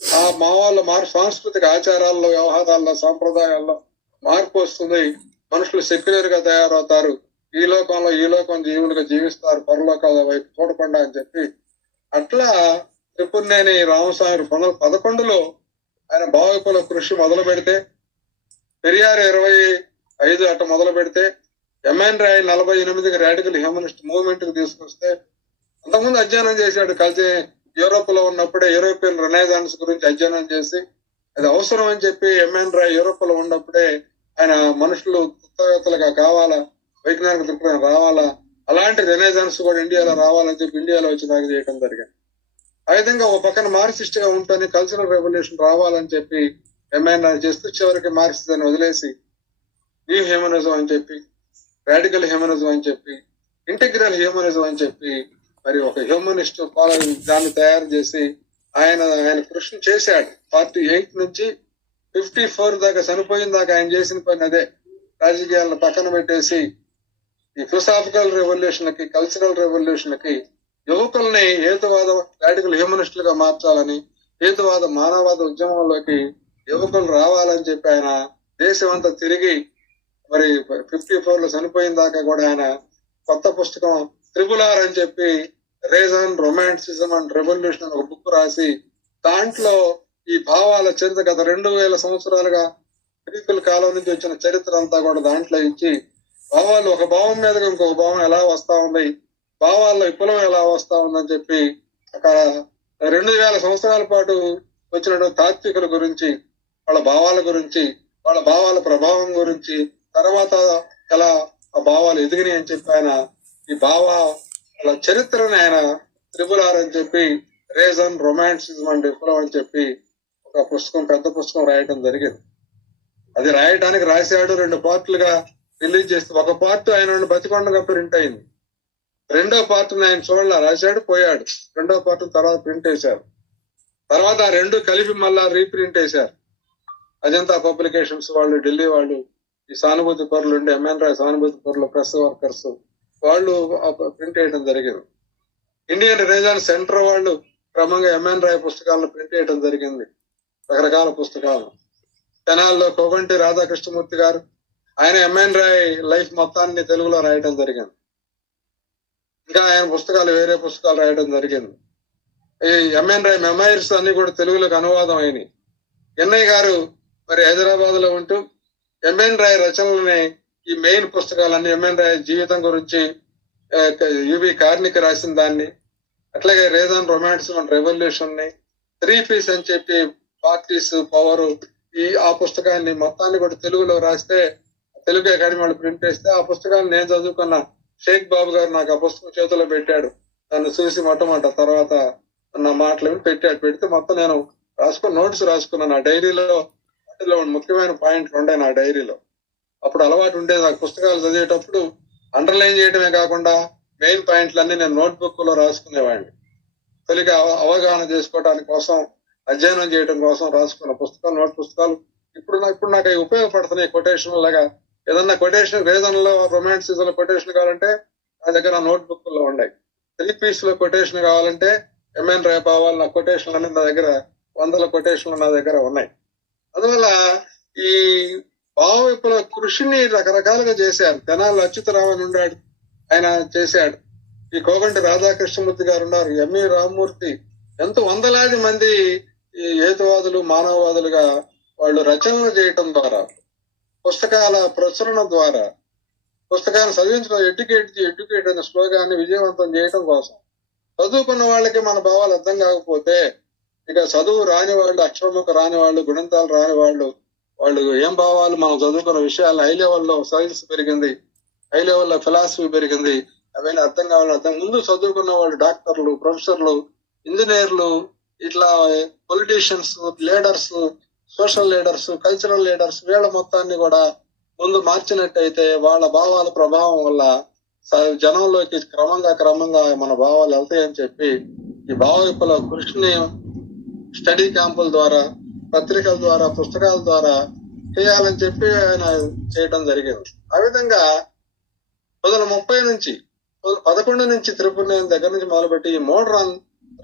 ఆ భావాల్లో సాంస్కృతిక ఆచారాల్లో, వ్యవహారాల్లో, సాంప్రదాయాల్లో మార్పు వస్తుంది, మనుషులు సెక్యులర్ గా తయారవుతారు, ఈ లోకం జీవులుగా జీవిస్తారు, పరలోకాల వైపు చూడకుండా అని చెప్పి అట్లా త్రిపురనేని రామస్వామి 2011లో ఆయన భావ విప్లవ కృషి మొదలు పెడితే, పెరియార్ 25 అట్ట మొదలు పెడితే, ఎంఎన్ రాయ్ 48కి రాడికల్ హ్యూమనిస్ట్ మూవ్మెంట్ కు తీసుకొస్తే, అంతకుముందు అధ్యయనం చేశాడు యూరోప్ లో ఉన్నప్పుడే యూరోపియన్ రెనైజాన్స్ గురించి అధ్యయనం చేసి అది అవసరం అని చెప్పి ఎంఎన్ రాయ్ యూరోప్ లో ఉన్నప్పుడే ఆయన మనుషులు తత్వవేత్తలుగా కావాలా, వైజ్ఞానిక దృక్పథం రావాలా, అలాంటి రెనైజాన్స్ కూడా ఇండియాలో రావాలని చెప్పి ఇండియాలో వచ్చి దాకా చేయడం జరిగింది. ఆ విధంగా ఒక పక్కన మార్క్సిస్ట్ గా ఉంటుంది, కల్చరల్ రెవల్యూషన్ రావాలని చెప్పి ఎంఎన్ రాయ్ చేస్తూ చివరికి మార్క్సిజాన్ని వదిలేసి న్యూ హ్యూమనిజం అని చెప్పి, రాడికల్ హ్యూమనిజం అని చెప్పి, ఇంటిగ్రల్ హ్యూమనిజం అని చెప్పి మరి ఒక హ్యూమనిస్ట్ దాన్ని తయారు చేసి ఆయన కృషి చేశాడు. 48 నుంచి 54 దాకా చనిపోయిన దాకా ఆయన చేసిన పని అదే. రాజకీయాలను పక్కన పెట్టేసి ఈ ఫిలాసాఫికల్ రెవల్యూషన్ కి, కల్చరల్ రెవల్యూషన్ కి యువకుల్ని హేతువాద రాడికల్ హ్యూమనిస్టులుగా మార్చాలని, హేతువాద మానవవాద ఉద్యమంలోకి యువకులు రావాలని చెప్పి ఆయన దేశం అంతా తిరిగి మరి 54లో చనిపోయిన దాకా కూడా ఆయన కొత్త పుస్తకం త్రిపుల్ అని చెప్పి రీజన్, రొమాంటిసిజం అండ్ రెవల్యూషన్ అని ఒక బుక్ రాసి దాంట్లో ఈ భావాల చరిత్ర గత 2000 సంవత్సరాలుగా గ్రీకుల కాలం నుంచి వచ్చిన చరిత్ర అంతా కూడా దాంట్లో ఇచ్చి, భావాలు ఒక భావం మీదగా ఇంకొక భావం ఎలా వస్తా ఉంది, భావాల్లో విప్లవం ఎలా వస్తా ఉందని చెప్పి అక్కడ 2000 సంవత్సరాల పాటు వచ్చినటువంటి తాత్వికుల గురించి, వాళ్ళ భావాల గురించి, వాళ్ళ భావాల ప్రభావం గురించి, తర్వాత ఎలా ఆ భావాలు ఎదిగినాయి అని చెప్పి ఆయన ఈ భావాల చరిత్రను ఆయన త్రిపుల్ అని చెప్పి రీజన్, రొమాంటిసిజం అండ్ విప్లవం అని చెప్పి ఒక పుస్తకం, పెద్ద పుస్తకం రాయటం జరిగింది. అది రాయటానికి రాశాడు, 2 పార్టులుగా రిలీజ్ చేస్తే ఒక పార్ట్ ఆయన బతికొండగా ప్రింట్ అయింది, రెండో పార్ట్ ఆయన చూడాల రాశాడు పోయాడు, రెండో పార్ట్ తర్వాత ప్రింట్ వేశారు, తర్వాత ఆ 2 కలిపి మళ్ళా రీప్రింట్ వేశారు. అజంతా పబ్లికేషన్స్ వాళ్ళు, ఢిల్లీ వాళ్ళు, ఈ సానుభూతి పరులు ఉండే ఎంఎన్ రాయ్ సానుభూతి పరులు, ప్రెస్ వర్కర్స్ వాళ్ళు ప్రింట్ వేయడం జరిగింది. ఇండియన్ రెనైజాన్స్ సెంటర్ వాళ్ళు క్రమంగా ఎంఎన్ రాయ్ పుస్తకాలను ప్రింట్ వేయడం జరిగింది, రకరకాల పుస్తకాలు. తెనాల్లో కోగంటి రాధాకృష్ణమూర్తి గారు ఆయన ఎంఎన్ రాయ్ లైఫ్ మొత్తాన్ని తెలుగులో రాయడం జరిగింది. ఇంకా ఆయన పుస్తకాలు, వేరే పుస్తకాలు రాయడం జరిగింది. ఈ ఎంఎన్ రాయ్ మెమైర్స్ అన్ని కూడా తెలుగులోకి అనువాదం అయినాయి. ఎన్ఐ గారు మరి హైదరాబాద్ లో ఉంటూ ఎంఎన్ రాయ్ రచనలని, ఈ మెయిన్ పుస్తకాలన్నీ ఎంఎన్ రాయ్ జీవితం గురించి యువి కార్నిక్ రాసిన దాన్ని, అట్లాగే రీజన్, రొమాంటిసిజం అండ్ రెవల్యూషన్ ని, 3 P's అని చెప్పి పార్టీస్, పవర్, ఆ పుస్తకాన్ని మొత్తాన్ని కూడా తెలుగులో రాస్తే, తెలుగు అకాడమీ వాళ్ళు ప్రింట్ చేస్తే ఆ పుస్తకాన్ని నేను చదువుకున్న షేక్ బాబు గారు నాకు ఆ పుస్తకం చేతిలో పెట్టాడు. నన్ను చూసి మొట్టమొదట తర్వాత నా మాటలు పెట్టాడు. పెడితే మొత్తం నేను నోట్స్ రాసుకున్నాను. నా డైరీలో వాటిలో ముఖ్యమైన పాయింట్లు ఉండే నా డైరీలో. అప్పుడు అలవాటు ఉండేది నాకు పుస్తకాలు చదివేటప్పుడు అండర్లైన్ చేయడమే కాకుండా మెయిన్ పాయింట్లన్నీ నేను నోట్బుక్ లో రాసుకునేవాడిని. తొలిగా అవగాహన చేసుకోవడానికి కోసం, అధ్యయనం చేయడం కోసం రాసుకున్న పుస్తకాలు, నోట్ పుస్తకాలు ఇప్పుడు నాకు అవి ఉపయోగపడుతున్నాయి. కొటేషన్ లాగా ఏదన్నా కొటేషన్, వేదనలో రొమాన్సిజం లో కొటేషన్ కావాలంటే నా దగ్గర నోట్బుక్ లో ఉన్నాయి. 3 పీస్ లో కొటేషన్ కావాలంటే ఎంఎన్ రాయపావాల్ నా కొటేషన్లు అన్ని నా దగ్గర 100 కొటేషన్లు నా దగ్గర ఉన్నాయి. అందువల్ల ఈ భావ విప్లవ కృషిని రకరకాలుగా చేశారు. తెనాలి అచ్యుతరామన్ ఉన్నాడు, ఆయన చేశాడు. ఈ కోగంటి రాధాకృష్ణమూర్తి గారు ఉన్నారు, ఎంఈ రామమూర్తి, ఎంతో వందలాది మంది ఈ హేతువాదులు, మానవవాదులుగా వాళ్ళు రచనలు చేయటం ద్వారా, పుస్తకాల ప్రచురణ ద్వారా, పుస్తకాన్ని చదివించడం, ఎడ్యుకేట్ అనే స్లోగాన్ని విజయవంతం చేయడం కోసం. చదువుకున్న వాళ్ళకి మన భావాలు అర్థం కాకపోతే ఇక చదువు రాని వాళ్ళు, అక్షరముఖ రాని వాళ్ళు, గుణింతాలు రాని వాళ్ళు ఏం భావాలు, మనం చదువుకున్న విషయాలు, హై లెవెల్లో సైన్స్ పెరిగింది, హై లెవెల్లో ఫిలాసఫీ పెరిగింది, అవన్నీ అర్థం కావాలి. అర్థం ముందు చదువుకున్న వాళ్ళు డాక్టర్లు, ప్రొఫెసర్లు, ఇంజనీర్లు, ఇట్లా politicians, leaders, social leaders, cultural leaders, వీళ్ళ మొత్తాన్ని కూడా ముందు మార్చినట్టయితే వాళ్ళ భావాల ప్రభావం వల్ల జనంలోకి క్రమంగా మన భావాలు వెళ్తాయని చెప్పి ఈ భావ విప్లవ కృషిని స్టడీ క్యాంపుల ద్వారా, పత్రికల ద్వారా, పుస్తకాల ద్వారా చేయాలని చెప్పి ఆయన చేయడం జరిగింది. ఆ విధంగా 2030 నుంచి 2011 నుంచి త్రిపురనేని దగ్గర నుంచి మొదలుపెట్టి ఈ మోడరన్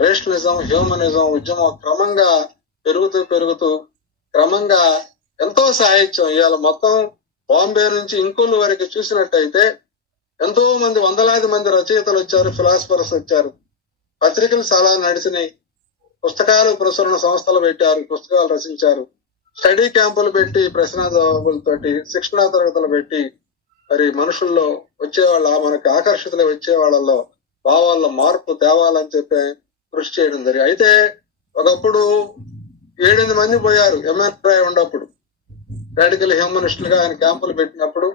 రేషనలిజం, హ్యూమనిజం ఉద్యమం క్రమంగా పెరుగుతూ క్రమంగా ఎంతో సాహిత్యం, ఇవాళ మొత్తం బాంబే నుంచి ఇంకొల్లు వరకు చూసినట్టయితే ఎంతో మంది, వందలాది మంది రచయితలు వచ్చారు, ఫిలాసఫర్స్ వచ్చారు, పత్రికలు చాలా నడిచినాయి, పుస్తకాలు ప్రచురణ సంస్థలు పెట్టారు, పుస్తకాలు రచించారు, స్టడీ క్యాంపులు పెట్టి, ప్రశ్న జవాబులతోటి శిక్షణా తరగతులు పెట్టి మరి మనుషుల్లో వచ్చేవాళ్ళ, మనకి ఆకర్షితులు వచ్చే వాళ్ళలో భావాల్లో మార్పు తేవాలని చెప్పి కృషి చేయడం జరిగింది. అయితే ఒకప్పుడు 7-8 మంది పోయారు ఎంఎన్ రాయ్ ఉన్నప్పుడు, రాడికల్ హ్యూమనిస్టులుగా ఆయన క్యాంపులు పెట్టినప్పుడు.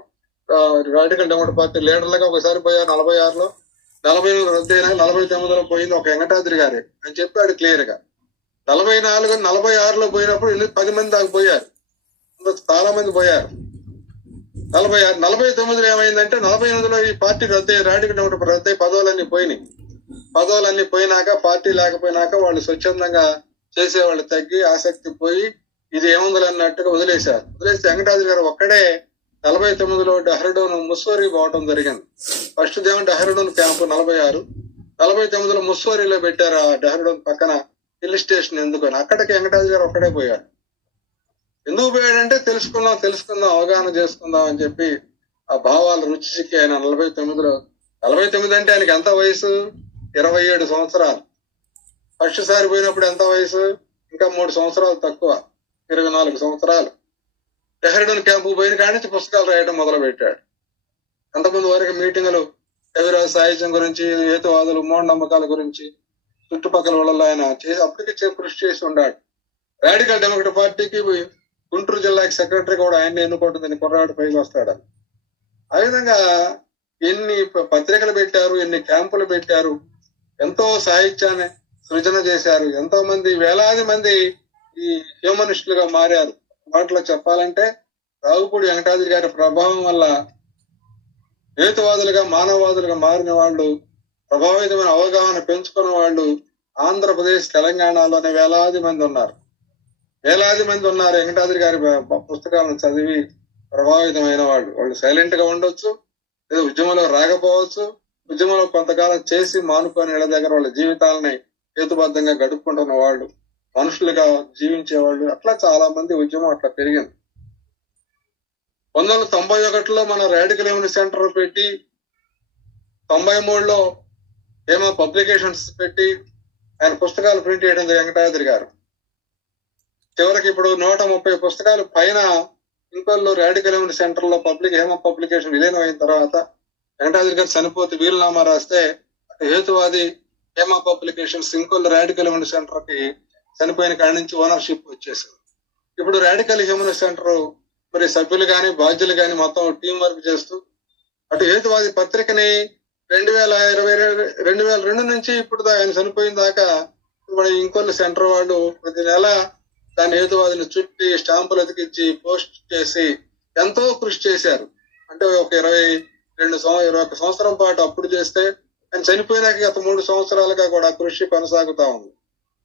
రాడికల్ డెమోక్రటిక్ పార్టీ లీడర్లుగా ఒకసారి పోయారు 46లో, 48 రద్దు అయినా 49లో పోయింది ఒక వెంకటాద్రి గారే అని చెప్పాడు క్లియర్ గా. 44, 46లో పోయినప్పుడు 10 మంది దాకా పోయారు, చాలా మంది పోయారు. 46, 49లో ఏమైందంటే 48లో ఈ పార్టీ రద్దు, రాడికల్ డెమోక్రటిక్ రద్దు, పదవులన్నీ పోయినాయి. పదవులన్నీ పోయినాక, పార్టీ లేకపోయినాక వాళ్ళు స్వచ్ఛందంగా చేసేవాళ్ళు తగ్గి, ఆసక్తి పోయి ఇది ఏముందని అన్నట్టుగా వదిలేశారు. వదిలేస్తే వెంకటాద్రి గారు ఒక్కడే 49లో డెహ్రాడూన్, ముస్సోరీ పోవడం జరిగింది. ఫస్ట్ దేమో డెహ్రాడూన్ క్యాంపు 46, 49లో ముస్సోరీలో పెట్టారు. ఆ డెహ్రాడూన్ పక్కన హిల్ స్టేషన్ ఎందుకని అక్కడికి వెంకటాద్రి గారు ఒక్కడే పోయాడు. ఎందుకు పోయాడంటే తెలుసుకుందాం, అవగాహన చేసుకుందాం అని చెప్పి ఆ భావాల రుచి చిక్కి ఆయన 49 అంటే ఆయనకి ఎంత వయసు? 27 సంవత్సరాలు. ఫస్ట్ సారి పోయినప్పుడు ఎంత వయసు? ఇంకా 3 సంవత్సరాలు తక్కువ, 24 సంవత్సరాలు. డెహ్రాడూన్ క్యాంపు పోయిన కాడి నుంచి పుస్తకాలు రాయడం మొదలు పెట్టాడు. అంతకుముందు వరకు మీటింగులు కవిరాజ సాహిత్యం గురించి, హేతువాదులు, మూఢనమ్మకాల గురించి చుట్టుపక్కల వాళ్ళలో ఆయన అప్పటికే కృషి చేసి ఉన్నాడు. రాడికల్ డెమోక్రటిక్ పార్టీకి గుంటూరు జిల్లాకి సెక్రటరీ కూడా ఆయన ఎన్నుకుంటుంది, కుర్రాడు పైకి వస్తాడు. ఆ విధంగా ఎన్ని పత్రికలు పెట్టారు, ఎన్ని క్యాంపులు పెట్టారు, ఎంతో సాహిత్యాన్ని సృజన చేశారు, ఎంతో మంది, వేలాది మంది ఈ హ్యూమనిస్టులుగా మారారు. వాటిలో చెప్పాలంటే రావుపూడి వెంకటాద్రి గారి ప్రభావం వల్ల హేతువాదులుగా, మానవవాదులుగా మారిన వాళ్ళు, ప్రభావితమైన అవగాహన పెంచుకున్న వాళ్ళు ఆంధ్రప్రదేశ్, తెలంగాణలోనే వేలాది మంది ఉన్నారు. వెంకటాద్రి గారి పుస్తకాలను చదివి ప్రభావితమైన వాళ్ళు సైలెంట్ గా ఉండొచ్చు, లేదా ఉద్యమంలో రాకపోవచ్చు, ఉద్యమంలో కొంతకాలం చేసి మానుకొని ఇళ్ల దగ్గర వాళ్ళ జీవితాలని హేతుబద్ధంగా గడుపుకుంటున్న వాళ్ళు, మనుషులుగా జీవించేవాళ్ళు, అట్లా చాలా మంది ఉద్యమం అట్లా పెరిగింది. 1991లో మన రాడికల్ హ్యూమనిస్ట్ సెంటర్ పెట్టి, 93లో ఏమో పబ్లికేషన్స్ పెట్టి ఆయన పుస్తకాలు ప్రింట్ చేయడం వెంకటాద్రి గారు. చివరికి ఇప్పుడు 130 పుస్తకాలు పైన ఇంకొల్లు రాడికల్ హ్యూమనిస్ట్ సెంటర్ లో పబ్లికేషన్ విలీనం అయిన తర్వాత వెంకటాద్రి గారు చనిపోతే వీలునామా రాస్తే హేతువాది Hema publications Inkollu radical humanist centre కి చనిపోయిన కాడి నుంచి ఓనర్షిప్ వచ్చేసింది. ఇప్పుడు రాడికల్ హ్యూమనిస్ట్ సెంటర్ మరి సభ్యులు గాని, బాధ్యులు గాని మొత్తం టీం వర్క్ చేస్తూ అటు హేతువాది పత్రికని 2022 నుంచి ఇప్పుడు ఆయన చనిపోయిన దాకా మన ఇంకొల్లు సెంటర్ వాళ్ళు ప్రతి నెల దాని హేతువాదిని చుట్టి స్టాంపులు అతికిచ్చి పోస్ట్ చేసి ఎంతో కృషి చేశారు. అంటే ఒక 21 సంవత్సరం పాటు అప్పుడు చేస్తే ఆయన చనిపోయినాక గత 3 సంవత్సరాలుగా కూడా కృషి కొనసాగుతా ఉంది.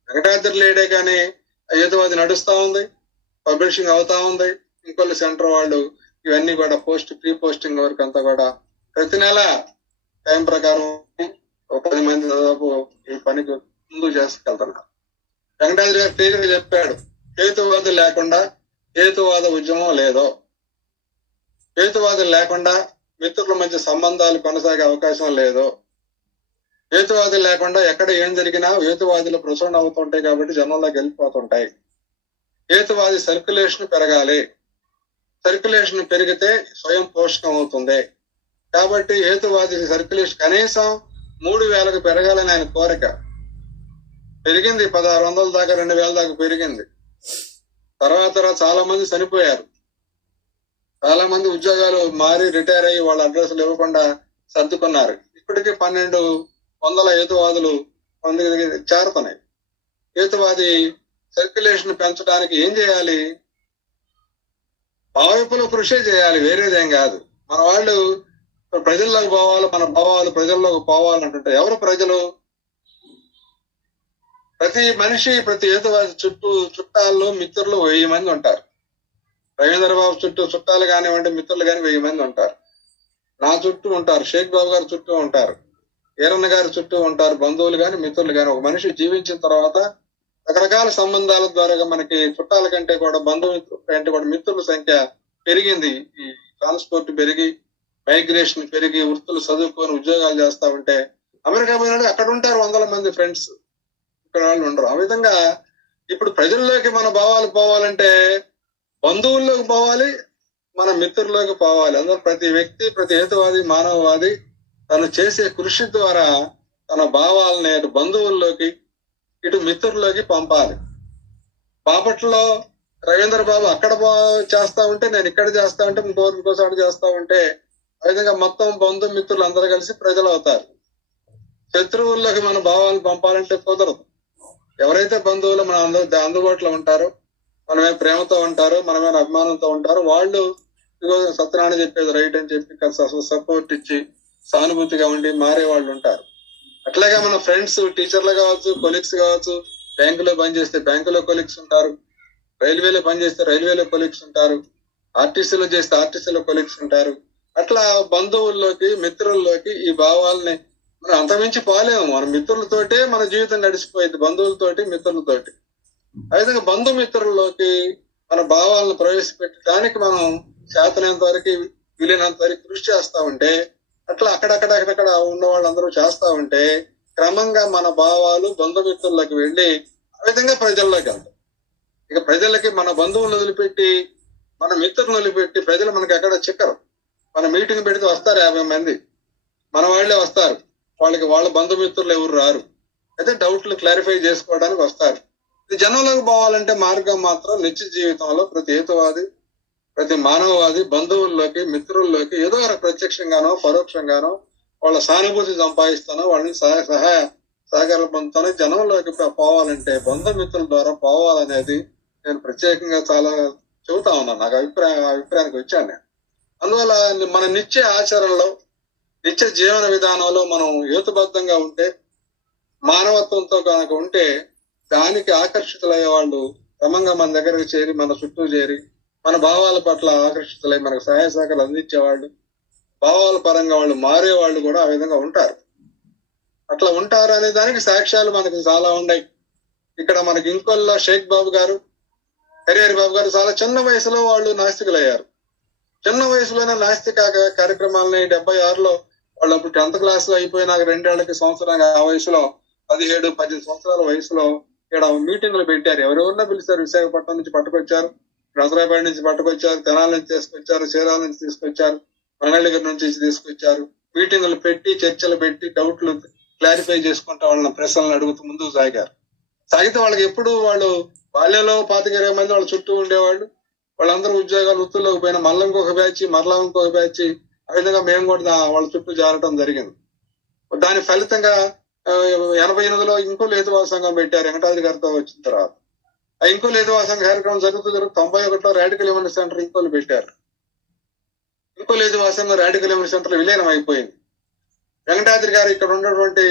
వెంకటాద్రి లేడే కానీ హేతువాది నడుస్తా ఉంది, పబ్లిషింగ్ అవుతా ఉంది. ఇంకొల్లు సెంటర్ వాళ్ళు ఇవన్నీ కూడా ప్రీ పోస్టింగ్ వరకు అంతా కూడా ప్రతి నెల టైం ప్రకారం ఒక 10 మంది దాదాపు ఈ పనికి ముందుకు చేసుకెళ్తున్నారు. వెంకటాద్రి గారు క్లియర్ గా చెప్పాడు, హేతువాదం లేకుండా హేతువాద ఉద్యమం లేదో, హేతువాదం లేకుండా మిత్రుల మధ్య సంబంధాలు కొనసాగే అవకాశం లేదు, హేతువాదులు లేకుండా ఎక్కడ ఏం జరిగినా హేతువాదులు ప్రచురణ అవుతుంటాయి కాబట్టి జనంలోకి వెళ్ళిపోతుంటాయి. హేతువాది సర్క్యులేషన్ పెరగాలి, సర్క్యులేషన్ పెరిగితే స్వయం పోషకం అవుతుంది. కాబట్టి హేతువాది సర్క్యులేషన్ కనీసం 3000కు పెరగాలని ఆయన కోరిక. పెరిగింది, 1600 దాకా 2000 దాకా పెరిగింది. తర్వాత చాలా మంది చనిపోయారు, చాలా మంది ఉద్యోగాలు మారి రిటైర్ అయ్యి వాళ్ళ అడ్రస్లు ఇవ్వకుండా సర్దుకున్నారు. ఇప్పటికీ 1200 హేతువాదులు చేరుతున్నాయి. హేతువాది సర్క్యులేషన్ పెంచడానికి ఏం చేయాలి? భావైపులో కృషి చేయాలి, వేరేదేం కాదు. మన వాళ్ళు ప్రజల్లోకి పోవాలి, మన భావాలు ప్రజల్లోకి పోవాలంటుంటే ఎవరు ప్రజలు? ప్రతి మనిషి ప్రతి హేతువాది చుట్టాల్లో మిత్రులు 1000 మంది ఉంటారు. రవీంద్ర బాబు చుట్టూ చుట్టాలు కానివ్వండి, మిత్రులు కానీ 1000 మంది ఉంటారు. నా చుట్టూ ఉంటారు, షేక్ బాబు గారి చుట్టూ ఉంటారు, ఈరన్న గారి చుట్టూ ఉంటారు, బంధువులు గాని మిత్రులు గాని. ఒక మనిషి జీవించిన తర్వాత రకరకాల సంబంధాల ద్వారా మనకి చుట్టాల కంటే కూడా బంధుమిత్రుల కంటే కూడా మిత్రుల సంఖ్య పెరిగింది. ఈ ట్రాన్స్పోర్ట్ పెరిగి, మైగ్రేషన్ పెరిగి, వృత్తులు చదువుకొని ఉద్యోగాలు చేస్తా ఉంటే అమెరికా పోయినాడు అక్కడ ఉంటారు 100 మంది ఫ్రెండ్స్, ఇక్కడ వాళ్ళు ఉండరు. ఆ విధంగా ఇప్పుడు ప్రజల్లోకి మన భావాలు పోవాలంటే బంధువుల్లోకి పోవాలి, మన మిత్రుల్లోకి పోవాలి. అందరూ ప్రతి వ్యక్తి, ప్రతి హేతువాది, మానవవాది తను చేసే కృషి ద్వారా తన భావాలని అటు బంధువుల్లోకి ఇటు మిత్రుల్లోకి పంపాలి. బాపట్లలో రవీంద్ర బాబు అక్కడ చేస్తా ఉంటే నేను ఇక్కడ చేస్తా ఉంటే ఇంకోసారి చేస్తా ఉంటే ఆ విధంగా మొత్తం బంధు మిత్రులు అందరూ కలిసి ప్రజలు అవుతారు. శత్రువుల్లోకి మన భావాలు పంపాలంటే కుదరదు. ఎవరైతే బంధువులు మన అందుబాటులో ఉంటారో, మనమే ప్రేమతో ఉంటారో, మనమే అభిమానంతో ఉంటారో వాళ్ళు ఇదిగో సత్యనారాయణ చెప్పేది రైట్ అని చెప్పి సపోర్ట్ ఇచ్చి సానుభూతిగా ఉండి మారే వాళ్ళు ఉంటారు. అట్లాగే మన ఫ్రెండ్స్, టీచర్లు కావచ్చు, కొలీగ్స్ కావచ్చు, బ్యాంకులో పనిచేస్తే బ్యాంకులో కొలీగ్స్ ఉంటారు, రైల్వేలో పనిచేస్తే రైల్వేలో కొలీగ్స్ ఉంటారు, ఆర్టీసీలో చేస్తే ఆర్టీసీలో కొలీగ్స్ ఉంటారు. అట్లా బంధువుల్లోకి మిత్రుల్లోకి ఈ భావాలని మనం అంతమించి పోలేము. మన మిత్రులతోటే మన జీవితం నడిచిపోయింది, బంధువులతోటి మిత్రులతోటి. ఆ విధంగా బంధుమిత్రుల్లోకి మన భావాలను ప్రవేశపెట్టడానికి మనం చేతనంత వరకు వీలైనంత వరకు కృషి చేస్తా ఉంటే, అట్లా అక్కడక్కడ ఉన్న వాళ్ళందరూ చేస్తా ఉంటే క్రమంగా మన భావాలు బంధుమిత్రుల్లోకి వెళ్ళి ఆ విధంగా ప్రజల్లోకి వెళ్తాం. ఇక ప్రజలకి మన బంధువులను వదిలిపెట్టి, మన మిత్రులను వదిలిపెట్టి ప్రజలు మనకి ఎక్కడ చిక్కరు. మన మీటింగ్ పెడితే వస్తారు 50 మంది, మన వాళ్లే వస్తారు, వాళ్ళకి వాళ్ళ బంధుమిత్రులు ఎవరు రారు. అయితే డౌట్లు క్లారిఫై చేసుకోవడానికి వస్తారు. ఇది జనంలోకి పోవాలంటే మార్గం మాత్రం నిత్య జీవితంలో ప్రతి హేతువాది, ప్రతి మానవవాది బంధువుల్లోకి మిత్రుల్లోకి ఏదో ఒక ప్రత్యక్షంగానో పరోక్షంగానో వాళ్ళ సానుభూతి సంపాదిస్తానో, వాళ్ళని సహాయ సహకారం పొందుతానో జనంలోకి పోవాలంటే బంధుమిత్రుల ద్వారా పోవాలనేది నేను ప్రత్యేకంగా చాలా చెబుతా ఉన్నాను. నాకు అభిప్రాయానికి వచ్చాను నేను. అందువల్ల మన నిత్య ఆచరణలో, నిత్య జీవన విధానంలో మనం హేతుబద్ధంగా ఉంటే, మానవత్వంతో కనుక ఉంటే దానికి ఆకర్షితులయ్యే వాళ్ళు క్రమంగా మన దగ్గరకు చేరి, మన చుట్టూ చేరి, మన భావాల పట్ల ఆకర్షితులై మనకు సహాయ సహకారాలు అందించేవాళ్ళు, భావాల పరంగా వాళ్ళు మారేవాళ్ళు కూడా ఆ విధంగా ఉంటారు. అట్లా ఉంటారు అనే దానికి సాక్ష్యాలు మనకు చాలా ఉన్నాయి. ఇక్కడ మనకి ఇంకొల్లో షేక్ బాబు గారు, హరిహరి బాబు గారు చాలా చిన్న వయసులో వాళ్ళు నాస్తికులయ్యారు. చిన్న వయసులోనే నాస్తిక కార్యక్రమాలని 76లో వాళ్ళు అప్పుడు 10th క్లాస్ అయిపోయినాక 2 ఏళ్లకి సంవత్సరానికి ఆ వయసులో 17-18 సంవత్సరాల వయసులో ఇక్కడ మీటింగ్లు పెట్టారు. ఎవరెవరినో పిలిచారు. విశాఖపట్నం నుంచి పట్టుకొచ్చారు, నసరాపేట నుంచి పట్టుకొచ్చారు, తెనాల నుంచి తీసుకొచ్చారు, చీరాల నుంచి తీసుకొచ్చారు, మంగళగిరి నుంచి తీసుకొచ్చారు. మీటింగులు పెట్టి, చర్చలు పెట్టి, డౌట్లు క్లారిఫై చేసుకుంటా వాళ్ళని ప్రశ్నలను అడుగుతూ ముందుకు సాగితే వాళ్ళకి ఎప్పుడు వాళ్ళు బాల్యంలో 25-20 మంది వాళ్ళ చుట్టూ ఉండేవాళ్ళు. వాళ్ళందరూ ఉద్యోగాలు వృత్తుల్లోకి పోయిన మళ్ళీ ఇంకొక బ్యాచ్, మరలా ఇంకొక బ్యాచ్ ఆ విధంగా మేము కూడా వాళ్ళ చుట్టూ చేరటం జరిగింది. దాని ఫలితంగా 88లో ఇంకోలు హేతువాద సంఘం పెట్టారు వెంకటాద్రి గారితో వచ్చిన తర్వాత. ఆ ఇంకోలు హేతువాద సంఘ కార్యక్రమం జరుగుతూ 91లో రాడికల్ ఎమన్ సెంటర్ ఇంకోలు పెట్టారు. ఇంకోలు హేతువాద సంఘం రాడికల్ ఎమన్ సెంటర్ విలీనం అయిపోయింది. వెంకటాద్రి గారు ఇక్కడ ఉన్నటువంటి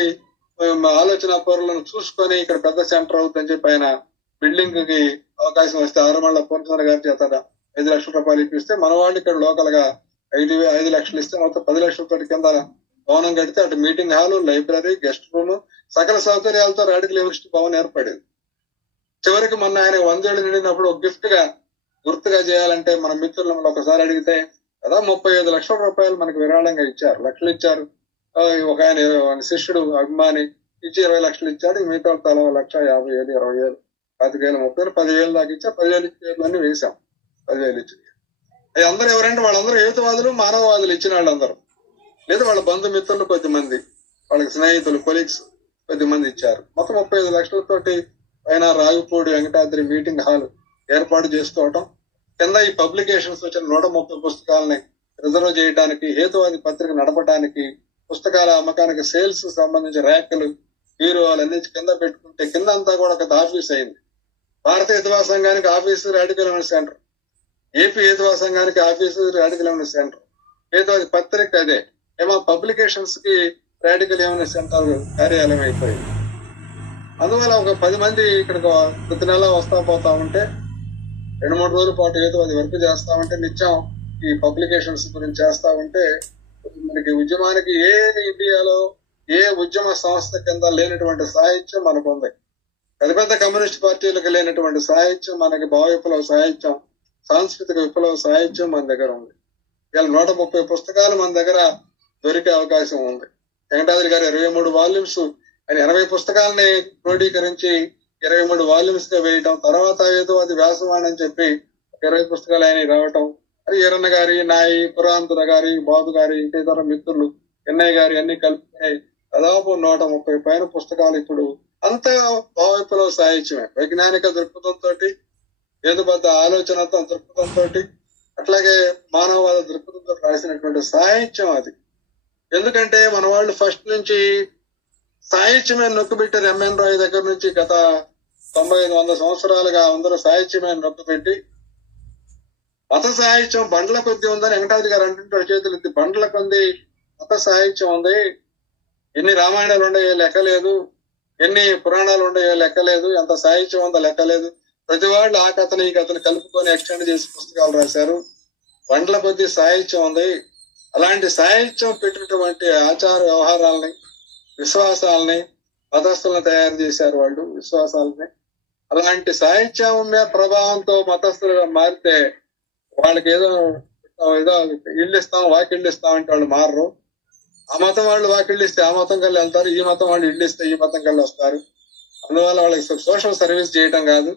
ఆలోచన పౌరులను చూసుకొని ఇక్కడ పెద్ద సెంటర్ అవుతుందని చెప్పి ఆయన బిల్డింగ్ కి అవకాశం వస్తే ఆరుమళ్ళ పూర్ణచంద్ర గారి చేత 5 లక్షల రూపాయలు ఇప్పిస్తే మన వాళ్ళు ఇక్కడ లోకల్ గా 5 లక్షలు ఇస్తే మొత్తం 10 లక్షల కింద భవనం కడితే అటు meeting hall, library, guest room, సకల సౌకర్యాలతో రాడికల్ యూనివర్సిటీ భవన్ ఏర్పడేది. చివరికి మొన్న ఆయన 100 ఏళ్ళు నిండినప్పుడు ఒక గిఫ్ట్ గా గుర్తుగా చేయాలంటే మన మిత్రులను ఒకసారి అడిగితే కదా 35 లక్షల రూపాయలు మనకు విరాళంగా ఇచ్చారు. లక్షలు ఇచ్చారు. ఒక ఆయన శిష్యుడు అభిమాని ఇచ్చి 20 లక్షలు ఇచ్చాడు. మిగతా తల 1,50,000, 20,000, 25,000, 30,000, 10,000 దాకా ఇచ్చా. 10,000 ఇచ్చేళ్ళన్నీ వేశాం. 10,000 ఇచ్చి అవి అందరూ ఎవరంటే వాళ్ళందరూ హేతువాదులు, మానవవాదులు ఇచ్చిన వాళ్ళందరూ, లేదా వాళ్ళ బంధుమిత్రులు కొద్దిమంది, వాళ్ళకి స్నేహితులు, కొలీగ్స్ కొద్దిమంది ఇచ్చారు. మొత్తం 35 లక్షలతోటి పైన రావిపూడి వెంకటాద్రి మీటింగ్ హాల్ ఏర్పాటు చేసుకోవటం, కింద ఈ పబ్లికేషన్స్ వచ్చిన 130 పుస్తకాలని రిజర్వ్ చేయడానికి, హేతువాది పత్రిక నడపడానికి, పుస్తకాల అమ్మకానికి సేల్స్ సంబంధించిన ర్యాకులు, బీరువాలన్నీ కింద పెట్టుకుంటే కింద అంతా కూడా ఒక ఆఫీస్ అయింది. భారత హేతువాద సంఘానికి ఆఫీసు రాడికల్ ఎమన్ సెంటర్, ఏపీ హేతువాద సంఘానికి ఆఫీసు రాడికల్ ఎమన్ సెంటర్, హేతువాది పత్రిక అదే, ఏమో పబ్లికేషన్స్ కి రాడికల్ ఎమన్ సెంటర్ కార్యాలయం అయిపోయింది. అందువల్ల ఒక 10 మంది ఇక్కడికి ప్రతి నెల వస్తా పోతా ఉంటే 2-3 రోజుల పాటు హేతువాది వర్క్ చేస్తా ఉంటే, నిత్యం ఈ పబ్లికేషన్స్ గురించి చేస్తా ఉంటే మనకి ఉద్యమానికి ఇండియాలో ఏ ఉద్యమ సంస్థ కింద లేనటువంటి సాహిత్యం మనకు ఉంది. పెద్ద పెద్ద కమ్యూనిస్ట్ పార్టీలకు లేనటువంటి సాహిత్యం మనకి, భావ విప్లవ సాహిత్యం, సాంస్కృతిక విప్లవ సాహిత్యం మన దగ్గర ఉంది. ఇలా 130 పుస్తకాలు మన దగ్గర దొరికే అవకాశం ఉంది. వెంకటాద్రి గారు 23 వాల్యూమ్స్, ఆయన 80 పుస్తకాలని క్రోడీకరించి 23 వాల్యూమ్స్ గా వేయటం, తర్వాత ఏదో అది వ్యాసవాణి అని చెప్పి 20 పుస్తకాలు ఆయన రావటం, అది ఈరన్న గారి, నాయి, పురాంతుల గారి, బాబు గారి, ఇంకా ఇతర మిత్రులు, ఎన్ఐ గారి అన్ని కలుపుకునే దాదాపు 130 పైన పుస్తకాలు ఇప్పుడు అంతా భావ విప్లవ సాహిత్యమే. వైజ్ఞానిక దృక్పథంతో, హేతుబద్ధ ఆలోచనతో దృక్పథంతో, అట్లాగే మానవవాద దృక్పథంతో రాసినటువంటి సాహిత్యం అది. ఎందుకంటే మన వాళ్ళు ఫస్ట్ నుంచి సాహిత్యమే నొక్కుబెట్టారు. ఎంఎన్ రాయ్ దగ్గర నుంచి గత 95-100 సంవత్సరాలుగా అందరూ సాహిత్యమే నొక్కుబెట్టి, మత సాహిత్యం బండ్ల కొద్ది ఉందని వెంకటాద్రి గారు అంటుంటారు. చేతులెత్తి బండ్ల కొద్ది మత సాహిత్యం ఉంది. ఎన్ని రామాయణాలు ఉన్నాయో లెక్కలేదు, ఎన్ని పురాణాలు ఉన్నాయో లెక్కలేదు, ఎంత సాహిత్యం ఉందో లెక్కలేదు. ప్రతి వాళ్ళు ఆ కథను ఈ కథను కలుపుకొని ఎక్స్టెండ్ చేసి పుస్తకాలు రాశారు. బండ్ల కొద్ది సాహిత్యం ఉంది. అలాంటి సాహిత్యం పెట్టినటువంటి ఆచార వ్యవహారాలని, విశ్వాసాలని, మతస్థులను తయారు చేశారు వాళ్ళు, విశ్వాసాలని. అలాంటి సాహిత్యం మీద ప్రభావంతో మతస్థులుగా మారితే వాళ్ళకి ఏదో ఇళ్ళు ఇస్తాం, వాకిళ్ళు ఇస్తాం అంటే వాళ్ళు మారరు. ఆ మతం వాళ్ళు వాకిళ్ళు ఇస్తే ఆ మతం కల్లా వెళ్తారు, ఈ మతం వాళ్ళు ఇళ్ళు ఇస్తే ఈ మతం కల్లా వస్తారు. అందువల్ల వాళ్ళకి సోషల్ సర్వీస్ చేయటం కాదు,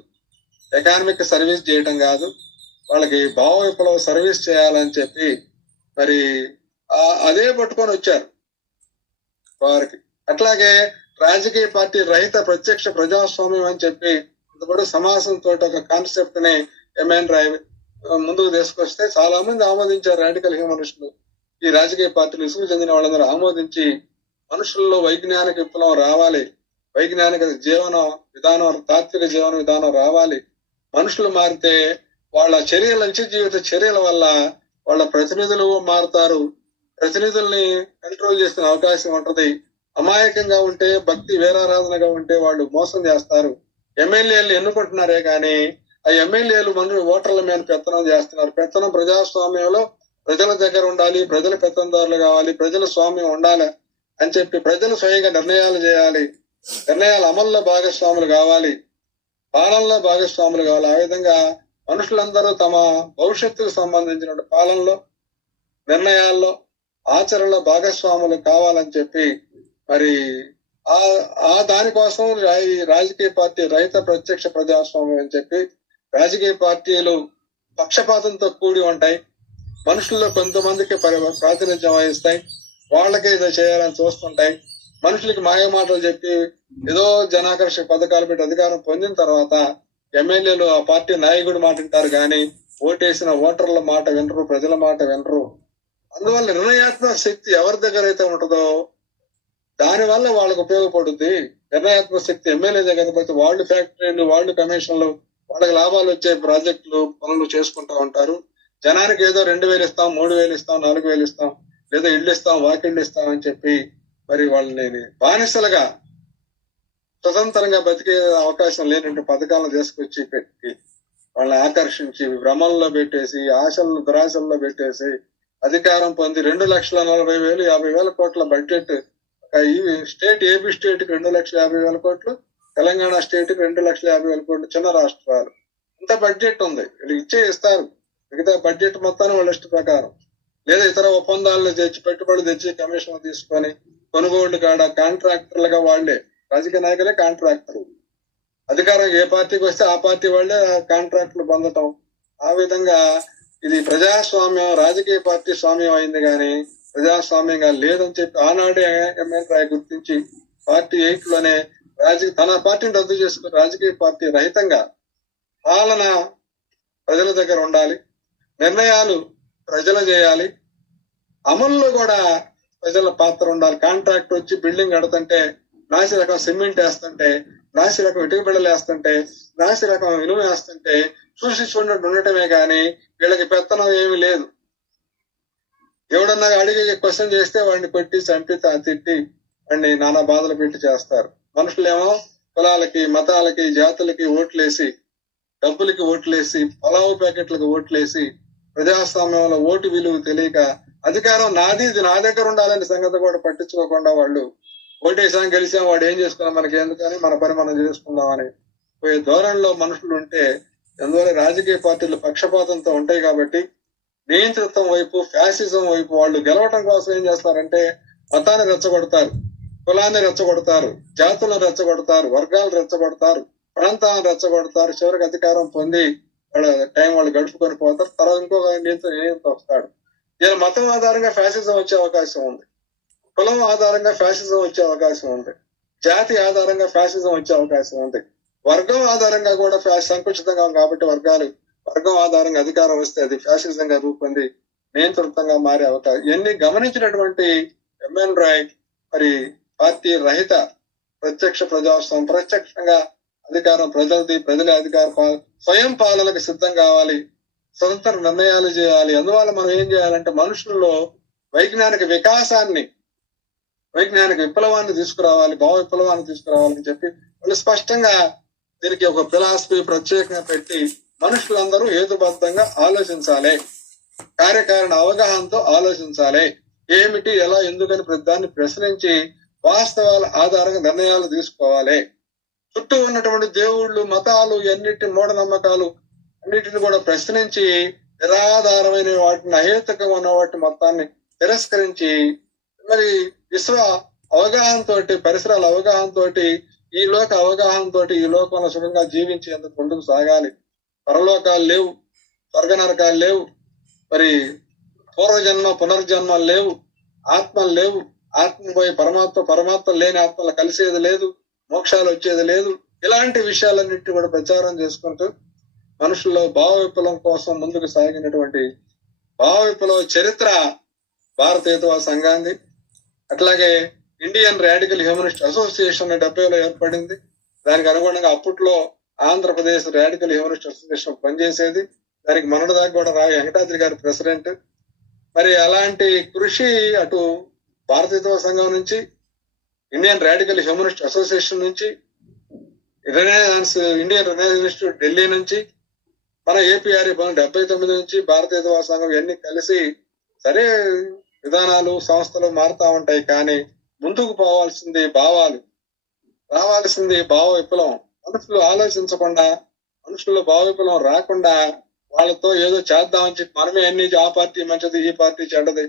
ఎకానమిక్ సర్వీస్ చేయటం కాదు, వాళ్ళకి భావ విప్లవ సర్వీస్ చేయాలని చెప్పి మరి అదే పట్టుకొని వచ్చారు వారికి. అట్లాగే రాజకీయ పార్టీ రహిత ప్రత్యక్ష ప్రజాస్వామ్యం అని చెప్పి ఇంతపాటు సమాసంతో ఒక కాన్సెప్ట్ ని ఎంఎన్ రాయ్ ముందుకు తీసుకొస్తే చాలా మంది ఆమోదించారు. రాడికల్ హ్యూమనిస్టులు, ఈ రాజకీయ పార్టీలు ఇసుకు చెందిన వాళ్ళందరూ ఆమోదించి మనుషుల్లో వైజ్ఞానిక విప్లవం రావాలి, వైజ్ఞానిక జీవన విధానం, తాత్విక జీవన విధానం రావాలి. మనుషులు మారితే వాళ్ళ చర్యల నుంచి జీవిత చర్యల వల్ల వాళ్ళ ప్రతినిధులు మారుతారు. ప్రతినిధుల్ని కంట్రోల్ చేసిన అవకాశం ఉంటది. అమాయకంగా ఉంటే, భక్తి వీరారాధనగా ఉంటే వాళ్ళు మోసం చేస్తారు. ఎమ్మెల్యేలు ఎన్నుకుంటున్నారే కానీ ఆ ఎమ్మెల్యేలు ఓటర్ల మీద పెత్తనం చేస్తున్నారు. పెత్తనం ప్రజాస్వామ్యంలో ప్రజల దగ్గర ఉండాలి, ప్రజల పెత్తందారులు కావాలి, ప్రజల స్వామ్యం ఉండాలి అని చెప్పి ప్రజలు స్వయంగా నిర్ణయాలు చేయాలి, నిర్ణయాల అమల్లో భాగస్వాములు కావాలి, పాలనలో భాగస్వాములు కావాలి. ఆ విధంగా మనుషులందరూ తమ భవిష్యత్తుకు సంబంధించిన పాలనలో, నిర్ణయాల్లో, ఆచరణలో భాగస్వాములు కావాలని చెప్పి మరి ఆ దానికోసం ఈ రాజకీయ పార్టీ రహిత ప్రత్యక్ష ప్రజాస్వామ్యం అని చెప్పి రాజకీయ పార్టీలు పక్షపాతంతో కూడి ఉంటాయి. మనుషుల్లో కొంతమందికి ప్రాతినిధ్యం వహిస్తాయి, వాళ్ళకే ఏదో చేయాలని చూస్తుంటాయి. మనుషులకి మాయ మాటలు చెప్పి ఏదో జనాకర్షక పథకాలు పెట్టి అధికారం పొందిన తర్వాత ఎమ్మెల్యేలు ఆ పార్టీ నాయకుడి మాట వింటారు కానీ ఓటేసిన ఓటర్ల మాట వినరు, ప్రజల మాట వినరు. అందువల్ల నిర్ణయాత్మక శక్తి ఎవరి దగ్గర అయితే ఉంటుందో దాని వల్ల వాళ్ళకు ఉపయోగపడుద్ది. నిర్ణయాత్మక శక్తి ఎమ్మెల్యే దగ్గర పోతే వాళ్ళు ఫ్యాక్టరీలు, వాళ్ళు కమిషన్లు, వాళ్ళకి లాభాలు వచ్చే ప్రాజెక్టులు, పనులు చేసుకుంటా ఉంటారు. జనానికి ఏదో 2,000 ఇస్తాం, 3,000 ఇస్తాం, 4,000 ఇస్తాం, లేదా ఇళ్ళు ఇస్తాం, వాకిళ్ళు ఇస్తాం అని చెప్పి మరి వాళ్ళని బానిసలుగా స్వతంత్రంగా బతికే అవకాశం లేనట్టు పథకాలను తీసుకొచ్చి పెట్టి వాళ్ళని ఆకర్షించి భ్రమంలో పెట్టేసి ఆశలను దురాశల్లో పెట్టేసి అధికారం పొంది 2,40,000, 50,000 కోట్ల బడ్జెట్ స్టేట్, ఏపీ స్టేట్ కి 2,50,000 కోట్లు, తెలంగాణ స్టేట్ కి 2,50,000 కోట్లు, చిన్న రాష్ట్రాలు ఇంత బడ్జెట్ ఉంది. వీళ్ళు ఇస్తారు మిగతా బడ్జెట్ మొత్తాన్ని వాళ్ళ ఇష్ట ప్రకారం, లేదా ఇతర ఒప్పందాలను తెచ్చి పెట్టుబడి తెచ్చి కమిషన్ తీసుకొని కొనుగోళ్లు కాడ కాంట్రాక్టర్లుగా వాళ్లే, రాజకీయ నాయకులే కాంట్రాక్టర్లు. అధికారం ఏ పార్టీకి వస్తే ఆ పార్టీ వాళ్లే కాంట్రాక్టులు పొందటం. ఆ విధంగా ఇది ప్రజాస్వామ్యం, రాజకీయ పార్టీ స్వామ్యం అయింది కానీ ప్రజాస్వామ్యంగా లేదని చెప్పి ఆనాడే ఎంఎన్ రాయ్ గుర్తించి పార్టీ 8 లోనే తన పార్టీని రద్దు చేసుకుని రాజకీయ పార్టీ రహితంగా పాలన ప్రజల దగ్గర ఉండాలి, నిర్ణయాలు ప్రజలు చేయాలి, అమల్లో కూడా ప్రజల పాత్ర ఉండాలి. కాంట్రాక్ట్ వచ్చి బిల్డింగ్ కడుతుంటే నాసి రకం సిమెంట్ వేస్తుంటే, నాసి రకం ఇటుక బిళ్ళలు వేస్తుంటే, నాసి రకం ఇనుము వేస్తుంటే చూసి చూడటం ఉండటమే గాని వీళ్ళకి పెత్తనం ఏమీ లేదు. ఎవడన్నా అడిగి క్వశ్చన్ చేస్తే వాడిని కొట్టి చంపి తిట్టి వాడిని నానా బాధలు పెట్టి చేస్తారు. మనుషులేమో కులాలకి, మతాలకి, జాతులకి ఓట్లేసి, డబ్బులకి ఓట్లేసి, పలావు ప్యాకెట్లకు ఓట్లేసి, ప్రజాస్వామ్యంలో ఓటు విలువ తెలియక అధికారం నాది, ఇది నా దగ్గర ఉండాలనే సంగతి కూడా పట్టించుకోకుండా వాళ్ళు ఓటేసాం, గెలిచాం, వాడు ఏం చేసుకున్నాం మనకి ఎందుకని, మన పని మనం చేసుకుందామని పోయే ధోరణిలో మనుషులు ఉంటే, అందువల్ల రాజకీయ పార్టీలు పక్షపాతంతో ఉంటాయి కాబట్టి నియంతృత్వం వైపు, ఫ్యాసిజం వైపు వాళ్ళు గెలవటం కోసం ఏం చేస్తారంటే మతాన్ని రెచ్చగొడతారు, కులాన్ని రెచ్చగొడతారు, జాతులను రెచ్చగొడతారు, వర్గాలు రెచ్చగొడతారు, ప్రాంతాలను రెచ్చగొడతారు. చివరికి అధికారం పొంది వాళ్ళ టైం వాళ్ళు గడుపుకొని పోతారు. తర్వాత ఇంకొక నియంత్రణ వస్తాడు. ఇలా మతం ఆధారంగా ఫ్యాసిజం వచ్చే అవకాశం ఉంది, కులం ఆధారంగా ఫ్యాసిజం వచ్చే అవకాశం ఉంది, జాతి ఆధారంగా ఫ్యాసిజం వచ్చే అవకాశం ఉంది, వర్గం ఆధారంగా కూడా సంకుచితంగా కాబట్టి వర్గం ఆధారంగా అధికారం వస్తే అది ఫ్యాసిజంగా రూపొంది నియంత్రితంగా మారే అవకాశం. ఇవన్నీ గమనించినటువంటి ఎంఎన్ రాయ్ మరి పార్టీ రహిత ప్రత్యక్ష ప్రజాస్వామ్యం, ప్రత్యక్షంగా అధికారం ప్రజలది, ప్రజలే అధికార స్వయం పాలనకు సిద్ధం కావాలి, స్వతంత్ర నిర్ణయాలు చేయాలి. అందువల్ల మనం ఏం చేయాలంటే మనుషుల్లో వైజ్ఞానిక వికాసాన్ని, వైజ్ఞానిక విప్లవాన్ని తీసుకురావాలి, భావ విప్లవాన్ని తీసుకురావాలని చెప్పి వాళ్ళు స్పష్టంగా దీనికి ఒక ఫిలాసఫీ ప్రత్యేకంగా పెట్టి మనుషులందరూ హేతుబద్ధంగా ఆలోచించాలి, కార్యకారణ అవగాహనతో ఆలోచించాలి, ఏమిటి, ఎలా, ఎందుకని ప్రతిదాన్ని ప్రశ్నించి వాస్తవాల ఆధారంగా నిర్ణయాలు తీసుకోవాలి. చుట్టూ ఉన్నటువంటి దేవుళ్ళు, మతాలు, ఎన్నిటి మూఢనమ్మకాలు అన్నిటిని కూడా ప్రశ్నించి నిరాధారమైన వాటిని, అహేతుకంగా ఉన్న వాటిని మొత్తాన్ని తిరస్కరించి మరి విశ్వ అవగాహనతో, పరిసరాల అవగాహనతో, ఈ లోక అవగాహనతో ఈ లోకంలో సుఖంగా జీవించేందుకు ముందుకు సాగాలి. పరలోకాలు లేవు, స్వర్గ నరకాలు లేవు, మరి పూర్వజన్మ పునర్జన్మలు లేవు, ఆత్మలు లేవు, ఆత్మ పోయి పరమాత్మ లేని ఆత్మలు కలిసేది లేదు, మోక్షాలు వచ్చేది లేదు. ఇలాంటి విషయాలన్నింటినీ కూడా ప్రచారం చేసుకుంటూ మనుషుల్లో భావ విప్లవం కోసం ముందుకు సాగినటువంటి భావ విప్లవ చరిత్ర భారతీయ సంఘాన్ని. అట్లాగే ఇండియన్ రాడికల్ హ్యూమనిస్ట్ అసోసియేషన్ 70లో ఏర్పడింది. దానికి అనుగుణంగా అప్పట్లో ఆంధ్రప్రదేశ్ రాడికల్ హ్యూమనిస్ట్ అసోసియేషన్ పనిచేసేది. దానికి మొన్నటి దాకా కూడా రావి వెంకటాద్రి గారు ప్రెసిడెంట్. మరి అలాంటి కృషి అటు భారతీయ సంఘం నుంచి, ఇండియన్ రాడికల్ హ్యూమనిస్ట్ అసోసియేషన్ నుంచి, ఇండియన్ రినైన్స్ ఇన్స్టిట్యూట్ ఢిల్లీ నుంచి, మన ఏపీఆర్ఏ 79 నుంచి భారతీయ సంఘం ఇవన్నీ కలిసి సరే విధానాలు, సంస్థలు మారుతా ఉంటాయి. కానీ ముందుకు పోవాల్సింది భావాలు, రావాల్సింది భావ విప్లవం. మనుషులు ఆలోచించకుండా, మనుషుల్లో భావ విప్లవం రాకుండా వాళ్ళతో ఏదో చేద్దామని చెప్పి మనమే అన్ని, ఆ పార్టీ మంచిది, ఈ పార్టీ చెడ్డది,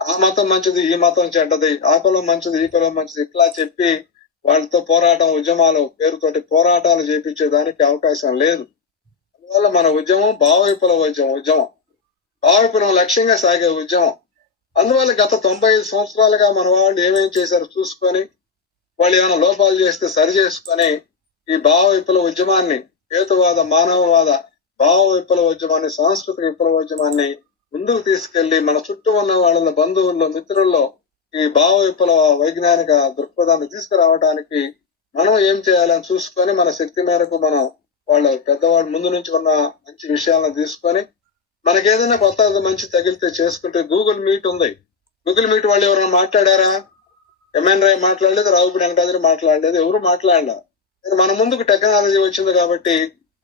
ఆ మతం మంచిది, ఈ మతం చెడ్డది, ఆ కులం మంచిది, ఈ కులం మంచిది, ఇట్లా చెప్పి వాళ్ళతో పోరాటం, ఉద్యమాలు పేరుతోటి పోరాటాలు చేపించేదానికి అవకాశం లేదు. అందువల్ల మన ఉద్యమం భావ విప్లవ ఉద్యమం, భావ విప్లవం లక్ష్యంగా సాగే ఉద్యమం. అందువల్ల గత 95 సంవత్సరాలుగా మన వాళ్ళు ఏమేమి చేశారో చూసుకొని, వాళ్ళు ఏమైనా లోపాలు చేస్తే సరి చేసుకొని ఈ భావ విప్లవ ఉద్యమాన్ని, హేతువాద, మానవవాద భావ విప్లవ ఉద్యమాన్ని, సాంస్కృతిక విప్లవ ఉద్యమాన్ని ముందుకు తీసుకెళ్లి మన చుట్టూ ఉన్న వాళ్ళ బంధువుల్లో మిత్రుల్లో ఈ భావ విప్లవ వైజ్ఞానిక దృక్పథాన్ని తీసుకురావడానికి మనం ఏం చేయాలని చూసుకొని మన శక్తి మేరకు మనం వాళ్ళ పెద్దవాళ్ళు ముందు నుంచి ఉన్న మంచి విషయాలను తీసుకొని మనకి ఏదైనా కొత్త మంచి తగిలితే చేసుకుంటే గూగుల్ మీట్ ఉంది. గూగుల్ మీట్ వాళ్ళు ఎవరైనా మాట్లాడారా? ఎంఎన్ రాయ్ మాట్లాడలేదు, రావుపూడి వెంకటాద్రి మాట్లాడలేదు, ఎవరు మాట్లాడలే. మన ముందుకు టెక్నాలజీ వచ్చింది కాబట్టి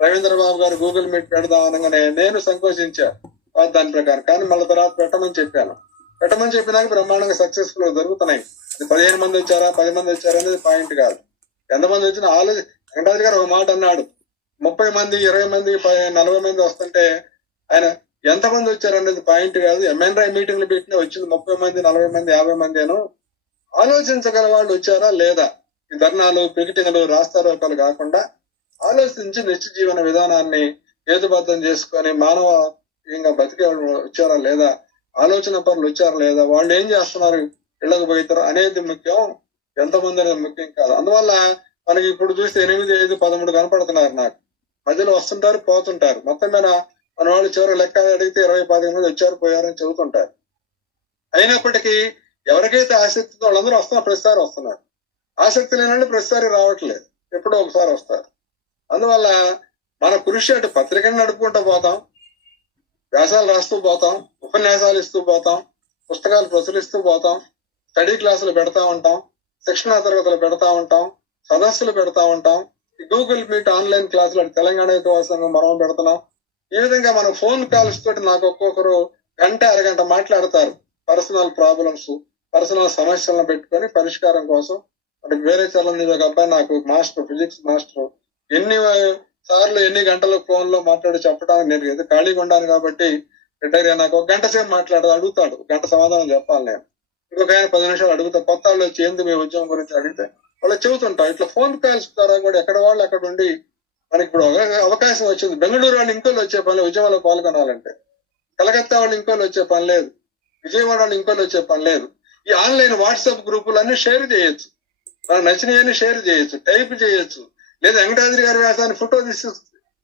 రవీంద్ర బాబు గారు గూగుల్ మీట్ పెడదాం అనగానే నేను సంకోచించా దాని ప్రకారం. కానీ మళ్ళీ తర్వాత పెట్టమని చెప్పాను. పెట్టమని చెప్పినాక బ్రహ్మాండంగా సక్సెస్ఫుల్ జరుగుతున్నాయి. 15 మంది వచ్చారా 10 మంది వచ్చారా అనేది పాయింట్ కాదు. ఎంతమంది వచ్చినా వెంకటాద్రి గారు ఒక మాట అన్నాడు, 30 మంది 20 మంది 40 మంది వస్తుంటే ఆయన ఎంతమంది వచ్చారు అనేది పాయింట్ కాదు. ఎంఎన్ రాయ్ మీటింగ్లు పెట్టినా వచ్చింది 30 మంది 40 మంది 50 మంది అను ఆలోచించగల వాళ్ళు వచ్చారా లేదా? ఈ ధర్నాలు పికెటింగ్లు రాస్తారోకాలు కాకుండా ఆలోచించి నిత్య జీవన విధానాన్ని హేతుబద్ధం చేసుకొని మానవంగా బతికే వాళ్ళు వచ్చారా లేదా, ఆలోచన పనులు వచ్చారా లేదా, వాళ్ళు ఏం చేస్తున్నారు, ఇళ్లకు పోయితారు అనేది ముఖ్యం, ఎంతమంది అనేది ముఖ్యం కాదు. అందువల్ల మనకి ఇప్పుడు చూస్తే 8, 5, 13 కనపడుతున్నారు. నాకు మధ్యలో వస్తుంటారు పోతుంటారు. మొత్తం మీద మన వాళ్ళు చివరి లెక్క అడిగితే 20, 15 మంది వచ్చారు పోయారని చెబుతుంటారు. అయినప్పటికీ ఎవరికైతే ఆసక్తితో వాళ్ళందరూ వస్తున్నారు, ప్రతిసారి వస్తున్నారు. ఆసక్తి లేనంటే ప్రతిసారి రావట్లేదు, ఎప్పుడో ఒకసారి వస్తారు. అందువల్ల మన కృషి అటు పత్రికను నడుపుకుంటూ పోతాం, వ్యాసాలు రాస్తూ పోతాం, ఉపన్యాసాలు ఇస్తూ పోతాం, పుస్తకాలు ప్రచురిస్తూ పోతాం, స్టడీ క్లాసులు పెడతా ఉంటాం, శిక్షణా తరగతులు పెడతా ఉంటాం, సదస్సులు పెడతా ఉంటాం, గూగుల్ మీట్ ఆన్లైన్ క్లాసులు తెలంగాణ హితవాసంగా మనం పెడుతున్నాం. ఈ విధంగా మన ఫోన్ కాల్స్ తోటి నాకు ఒక్కొక్కరు గంట అరగంట మాట్లాడతారు. పర్సనల్ ప్రాబ్లమ్స్, పర్సనల్ సమస్యలను పెట్టుకొని పరిష్కారం కోసం. అంటే వేరే చల్లని ఒక అబ్బాయి నాకు మాస్టర్, ఫిజిక్స్ మాస్టర్, ఎన్ని సార్లు ఎన్ని గంటలు ఫోన్ లో మాట్లాడి చెప్పడానికి నేను ఏదో ఖాళీగా ఉండాను కాబట్టి రిటైర్ అయ్యా. నాకు 1 గంట సేపు అడుగుతాడు, 1 గంట సమాధానం చెప్పాలి నేను. ఇంకొక ఆయన 10 నిమిషాలు అడుగుతా. కొత్త వాళ్ళు వచ్చి ఏంది మీ ఉద్యోగం గురించి అడిగితే వాళ్ళు చెబుతుంటాం. ఇట్లా ఫోన్ కాల్స్ ద్వారా కూడా ఎక్కడ వాళ్ళు అక్కడ ఉండి మనకి ఇప్పుడు అవకాశం వచ్చింది. బెంగళూరు వాళ్ళు ఇంకోళ్ళు వచ్చే పని, ఉద్యమంలో పాల్గొనాలంటే కలకత్తా వాళ్ళు ఇంకోళ్ళు వచ్చే పని లేదు, విజయవాడ వాళ్ళు ఇంకోళ్ళు వచ్చే పని లేదు. ఈ ఆన్లైన్ వాట్సాప్ గ్రూపులన్నీ షేర్ చేయొచ్చు, మనకు నచ్చినవన్నీ షేర్ చేయొచ్చు, టైప్ చేయొచ్చు. లేదా వెంకటాద్రి గారి వ్యాసాన్ని ఫోటో తీసి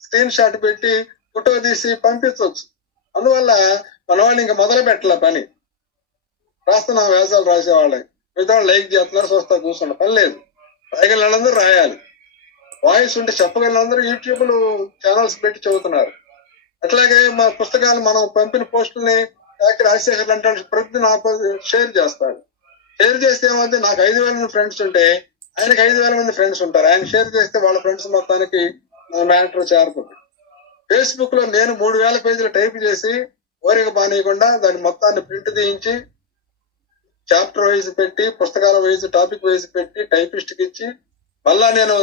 స్క్రీన్ షాట్ పెట్టి ఫోటో తీసి పంపించవచ్చు. అందువల్ల మన వాళ్ళు ఇంకా మొదలు పెట్టలే పని. రాస్తున్నా వ్యాసాలు రాసేవాళ్ళకి, మిగతా వాళ్ళు లైక్ చేస్తున్నారు, చూస్తా కూర్చున్న పని లేదు. రాయగలిగిన వాళ్ళందరూ రాయాలి, వాయిస్ ఉంటే చెప్పగలిగిన అందరూ యూట్యూబ్ లో ఛానల్స్ పెట్టి చదువుతున్నారు. అట్లాగే మా పుస్తకాలు మనం పంపిన పోస్టుల్ని రాజశేఖర్ అంటే ప్రతి నాకు షేర్ చేస్తాడు. షేర్ చేస్తే ఏమంటే నాకు 5,000 మంది ఫ్రెండ్స్ ఉంటే ఆయనకి 5,000 మంది ఫ్రెండ్స్ ఉంటారు. ఆయన షేర్ చేస్తే వాళ్ళ ఫ్రెండ్స్ మొత్తానికి మ్యాటర్ చేరుతుంది. ఫేస్బుక్ లో నేను 3,000 పేజీలు టైప్ చేసి ఓరిక బానీయకుండా దాని మొత్తాన్ని ప్రింట్ తీయించి చాప్టర్ వైజ్ పెట్టి, పుస్తకాల వైజ్, టాపిక్ వైజ్ పెట్టి టైపిస్ట్ కి ఇచ్చి మళ్ళా నేను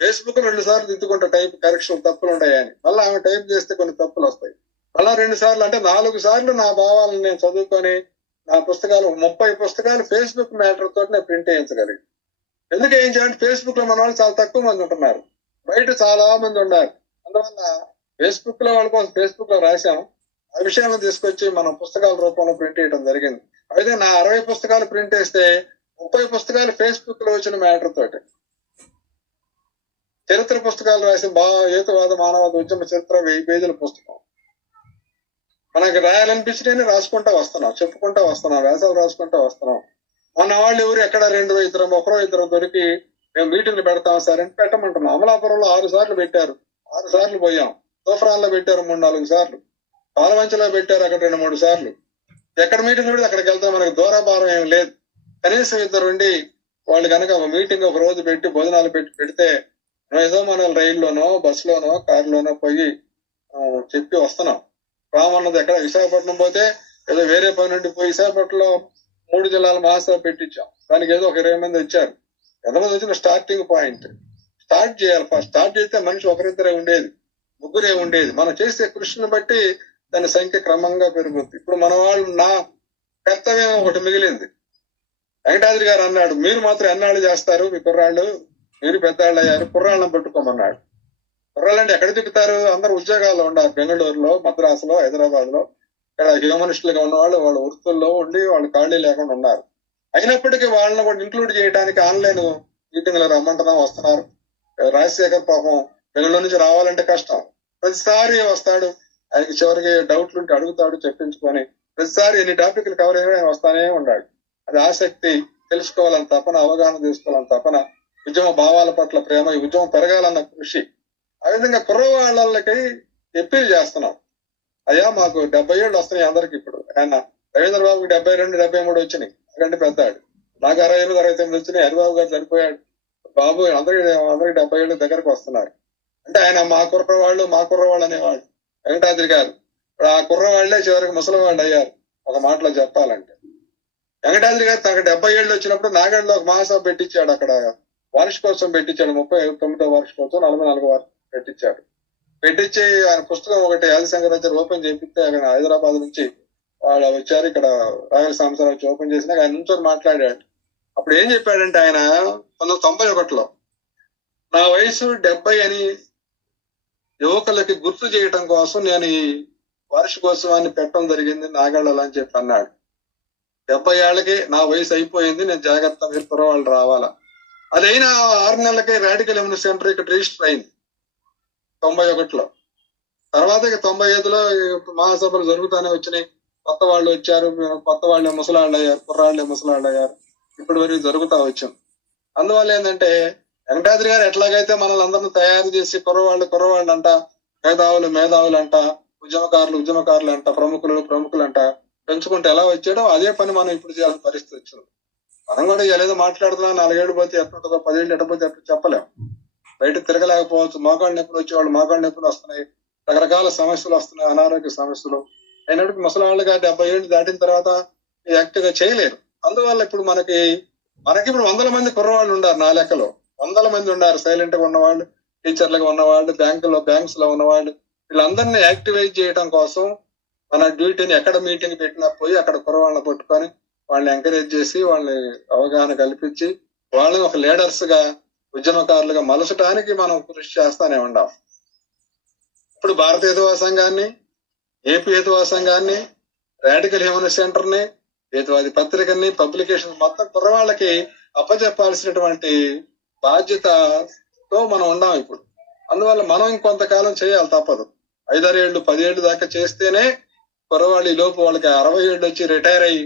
ఫేస్బుక్ 2 సార్లు దిద్దుకుంటా టైప్ కరెక్షన్ తప్పులు ఉన్నాయని. మళ్ళీ ఆమె టైప్ చేస్తే కొన్ని తప్పులు వస్తాయి. మళ్ళా 2 సార్లు అంటే 4 సార్లు నా భావాలను నేను చదువుకొని నా పుస్తకాలు 30 పుస్తకాలు ఫేస్బుక్ మ్యాటర్ తోటి నేను ప్రింట్ చేయించగలిగాను. ఎందుకు వేయించాలంటే ఫేస్బుక్ లో మన వాళ్ళు చాలా తక్కువ మంది ఉంటున్నారు, బయట చాలా మంది ఉన్నారు. అందువల్ల ఫేస్బుక్ లో వాళ్ళ కోసం ఫేస్బుక్ లో రాశాం. ఆ విషయాలను తీసుకొచ్చి మనం పుస్తకాల రూపంలో ప్రింట్ చేయడం జరిగింది. అయితే నా 60 పుస్తకాలు ప్రింట్ చేస్తే 30 పుస్తకాలు ఫేస్బుక్ లో వచ్చిన మ్యాటర్ తోటి. చరిత్ర పుస్తకాలు రాసి హేతువాద మానవాద ఉద్యమ చరిత్ర 1000 పేజీల పుస్తకం. మనకి రాయాలనిపించినే రాసుకుంటా వస్తున్నాం, చెప్పుకుంటా వస్తున్నాం, వ్యాసాలు రాసుకుంటా వస్తున్నాం. మన వాళ్ళు ఎవరు ఎక్కడ 2-2 దొరికి మేము మీటింగ్లు పెడతాం సార్ అని పెట్టమంటున్నాం. అమలాపురంలో 6 సార్లు పెట్టారు, 6 సార్లు పోయాం. తోఫరాన్లో పెట్టారు 3-4 సార్లు, పాలవంచలో పెట్టారు అక్కడ 2-3 సార్లు. ఎక్కడ మీటింగ్ పెడితే అక్కడికి వెళ్తాం. మనకి దూరభారం ఏం లేదు. కనీసం 2 ఉండి వాళ్ళు కనుక మీటింగ్ ఒక రోజు పెట్టి భోజనాలు పెడితే ఏదో మనం రైల్లోనో బస్సులోనో కారులోనో పోయి చెప్పి వస్తున్నాం. రామన్నది ఎక్కడ విశాఖపట్నం పోతే ఏదో వేరే పని నుండి పోయి విశాఖపట్నంలో 3 జిల్లాల మహాసభ పెట్టించాం. దానికి ఏదో ఒక 20 మంది వచ్చారు. ఎంతమంది వచ్చిన స్టార్టింగ్ పాయింట్ స్టార్ట్ చేయాలి. ఫస్ట్ స్టార్ట్ చేస్తే మనిషి 1-2 ఉండేది, 3 ఉండేది. మనం చేసే కృషిని బట్టి దాని సంఖ్య క్రమంగా పెరుగుతుంది. ఇప్పుడు మన వాళ్ళు నా కర్తవ్యం ఒకటి మిగిలింది. వెంకటాద్రి గారు అన్నాడు, మీరు మాత్రం ఎన్నాళ్ళు చేస్తారు, మీ కుర్రాళ్ళు, మీరు పెద్దవాళ్ళు అయ్యారు, కుర్రాళ్ళని పెట్టుకోమన్నాడు. కుర్రాళ్ళంటే ఎక్కడ తిప్పుతారు, అందరూ ఉద్యోగాల్లో ఉన్నారు. బెంగళూరులో, మద్రాసులో, హైదరాబాద్ లో. ఇక్కడ హ్యూమనిస్టులుగా ఉన్నవాళ్ళు వాళ్ళ వృత్తుల్లో ఉండి వాళ్ళు ఖాళీ లేకుండా ఉన్నారు. అయినప్పటికీ వాళ్ళని కూడా ఇంక్లూడ్ చేయడానికి ఆన్లైన్ మీటింగ్లు రమ్మంటున్నాం, వస్తున్నారు. రాజశేఖర్ పాపం బెంగళూరు నుంచి రావాలంటే కష్టం, ప్రతిసారి వస్తాడు. ఆయనకి చివరికి డౌట్లు ఉంటే అడుగుతాడు, చెప్పించుకొని ప్రతిసారి ఎన్ని టాపిక్లు కవర్ అయ్యో ఆయన వస్తానే ఉన్నాడు. అది ఆసక్తి, తెలుసుకోవాలని తపన, అవగాహన చేసుకోవాలని తపన, ఉద్యమ భావాల పట్ల ప్రేమ, ఈ ఉద్యమం పెరగాలన్న కృషి. ఆ విధంగా కుర్రవాళ్ళకి అప్పీల్ చేస్తున్నాం. అయ్యా మాకు 70 ఏళ్ళు వస్తున్నాయి అందరికి. ఇప్పుడు ఆయన రవీంద్ర బాబుకి 72, 73 వచ్చినాయి, ఎందుకంటే పెద్దాడు. నాకు 68, 69 వచ్చినాయి. హరిబాబు గారు చనిపోయాడు. బాబు అందరికి 70 ఏళ్ళు దగ్గరకు వస్తున్నారు. అంటే ఆయన మా కుర్రవాళ్ళు అనేవాళ్ళు. వెంకటాద్రి గారు ఇప్పుడు ఆ కుర్రవాళ్లే చివరికి ముసలివాళ్ళు అయ్యారు. ఒక మాటలో చెప్పాలంటే వెంకటాద్రి గారు తనకు 70 ఏళ్ళు వచ్చినప్పుడు నాగడ్లో ఒక మహాసభ పెట్టించాడు. అక్కడ వార్షికోత్సవం పెట్టించాడు. 39వ వార్షికోత్సవం, 44 వార్షికోత్సవం పెట్టించాడు. పెట్టించి ఆయన పుస్తకం ఒకటి ఆదిశంకరాచార్య ఓపెన్ చేపిస్తే అక్కడ హైదరాబాద్ నుంచి వాళ్ళు వచ్చారు. ఇక్కడ రాయల సంవత్సరం వచ్చి ఓపెన్ చేసినాక ఆయన నుంచొని మాట్లాడాడు. అప్పుడు ఏం చెప్పాడంటే ఆయన 1991లో నా వయసు 70 అని యువకులకి గుర్తు చేయటం కోసం నేను ఈ వార్షికోత్సవాన్ని పెట్టడం జరిగింది నాగాళ్ళలో అని చెప్పి అన్నాడు. 70 ఏళ్ళకి నా వయసు అయిపోయింది, నేను జాగ్రత్త, మీరు కుర్రవాళ్ళు రావాలా. అదైనా 6 నెలలకే రాడికల్ ఎమ్యూనిటీ సెంటర్ ఇక్కడ రిజిస్టర్ అయింది 91లో. తర్వాత 95లో మహాసభలు జరుగుతూనే వచ్చినాయి. కొత్త వాళ్ళు వచ్చారు, కొత్త వాళ్ళే ముసలాళ్ళు అయ్యారు, కుర్రాళ్లే ముసలాళ్ళు అయ్యారు. ఇప్పటి వరకు జరుగుతా వచ్చాం. అందువల్ల ఏంటంటే వెంకటాద్రి గారు ఎట్లాగైతే మనల్ని అందరినీ తయారు చేసి కుర్రవాళ్ళు అంట, మేధావులు అంట, ఉద్యమకారులు అంట, ప్రముఖులు అంట పెంచుకుంటే ఎలా వచ్చాడో అదే పని మనం ఇప్పుడు చేయాల్సిన పరిస్థితి వచ్చింది. మనం కూడా ఏదో మాట్లాడుతున్నాం, 4 ఏళ్ళు పోతే ఎట్లుంటుందో, 10 ఏళ్ళు ఎట్టపోతే ఎట్లా చెప్పలేం. బయట తిరగలేకపోవచ్చు. మోకాళ్ళ నొప్పులు వచ్చేవాళ్ళు మోకాళ్ళ నొప్పులు వస్తున్నాయి, రకరకాల సమస్యలు వస్తున్నాయి, అనారోగ్య సమస్యలు అయినప్పుడు ముసలాళ్ళుగా 70 ఏళ్ళు దాటిన తర్వాత యాక్టివ్ గా చేయలేరు. అందువల్ల ఇప్పుడు మనకి ఇప్పుడు 100 మంది కుర్రవాళ్ళు ఉన్నారు. నా లెక్కలో 100 మంది ఉన్నారు. సైలెంట్ గా ఉన్నవాళ్ళు, టీచర్లుగా ఉన్నవాళ్ళు, బ్యాంక్స్ లో ఉన్నవాళ్ళు, వీళ్ళందరినీ యాక్టివేట్ చేయడం కోసం మన డ్యూటీని ఎక్కడ మీటింగ్ పెట్టినా పోయి అక్కడ కుర్రవాళ్ళని పట్టుకొని వాళ్ళని ఎంకరేజ్ చేసి వాళ్ళని అవగాహన కల్పించి వాళ్ళని ఒక లీడర్స్ గా, ఉద్యమకారులుగా మలచడానికి మనం కృషి చేస్తానే ఉన్నాం. ఇప్పుడు భారత హేతువాద సంఘాన్ని, ఏపీ హేతువాద సంఘాన్ని, రాడికల్ హ్యూమనిస్ట్ సెంటర్ ని, హేతువాది పత్రికని, పబ్లికేషన్ మొత్తం కుర్రవాళ్ళకి అప్పచెప్పాల్సినటువంటి బాధ్యతతో మనం ఉన్నాం ఇప్పుడు. అందువల్ల మనం ఇంకొంతకాలం చేయాలి, తప్పదు. 5-6 ఏళ్ళు 10 ఏళ్ళు దాకా చేస్తేనే కుర్రవాళ్ళు ఈ లోపు వాళ్ళకి 60 ఏళ్ళు వచ్చి రిటైర్ అయ్యి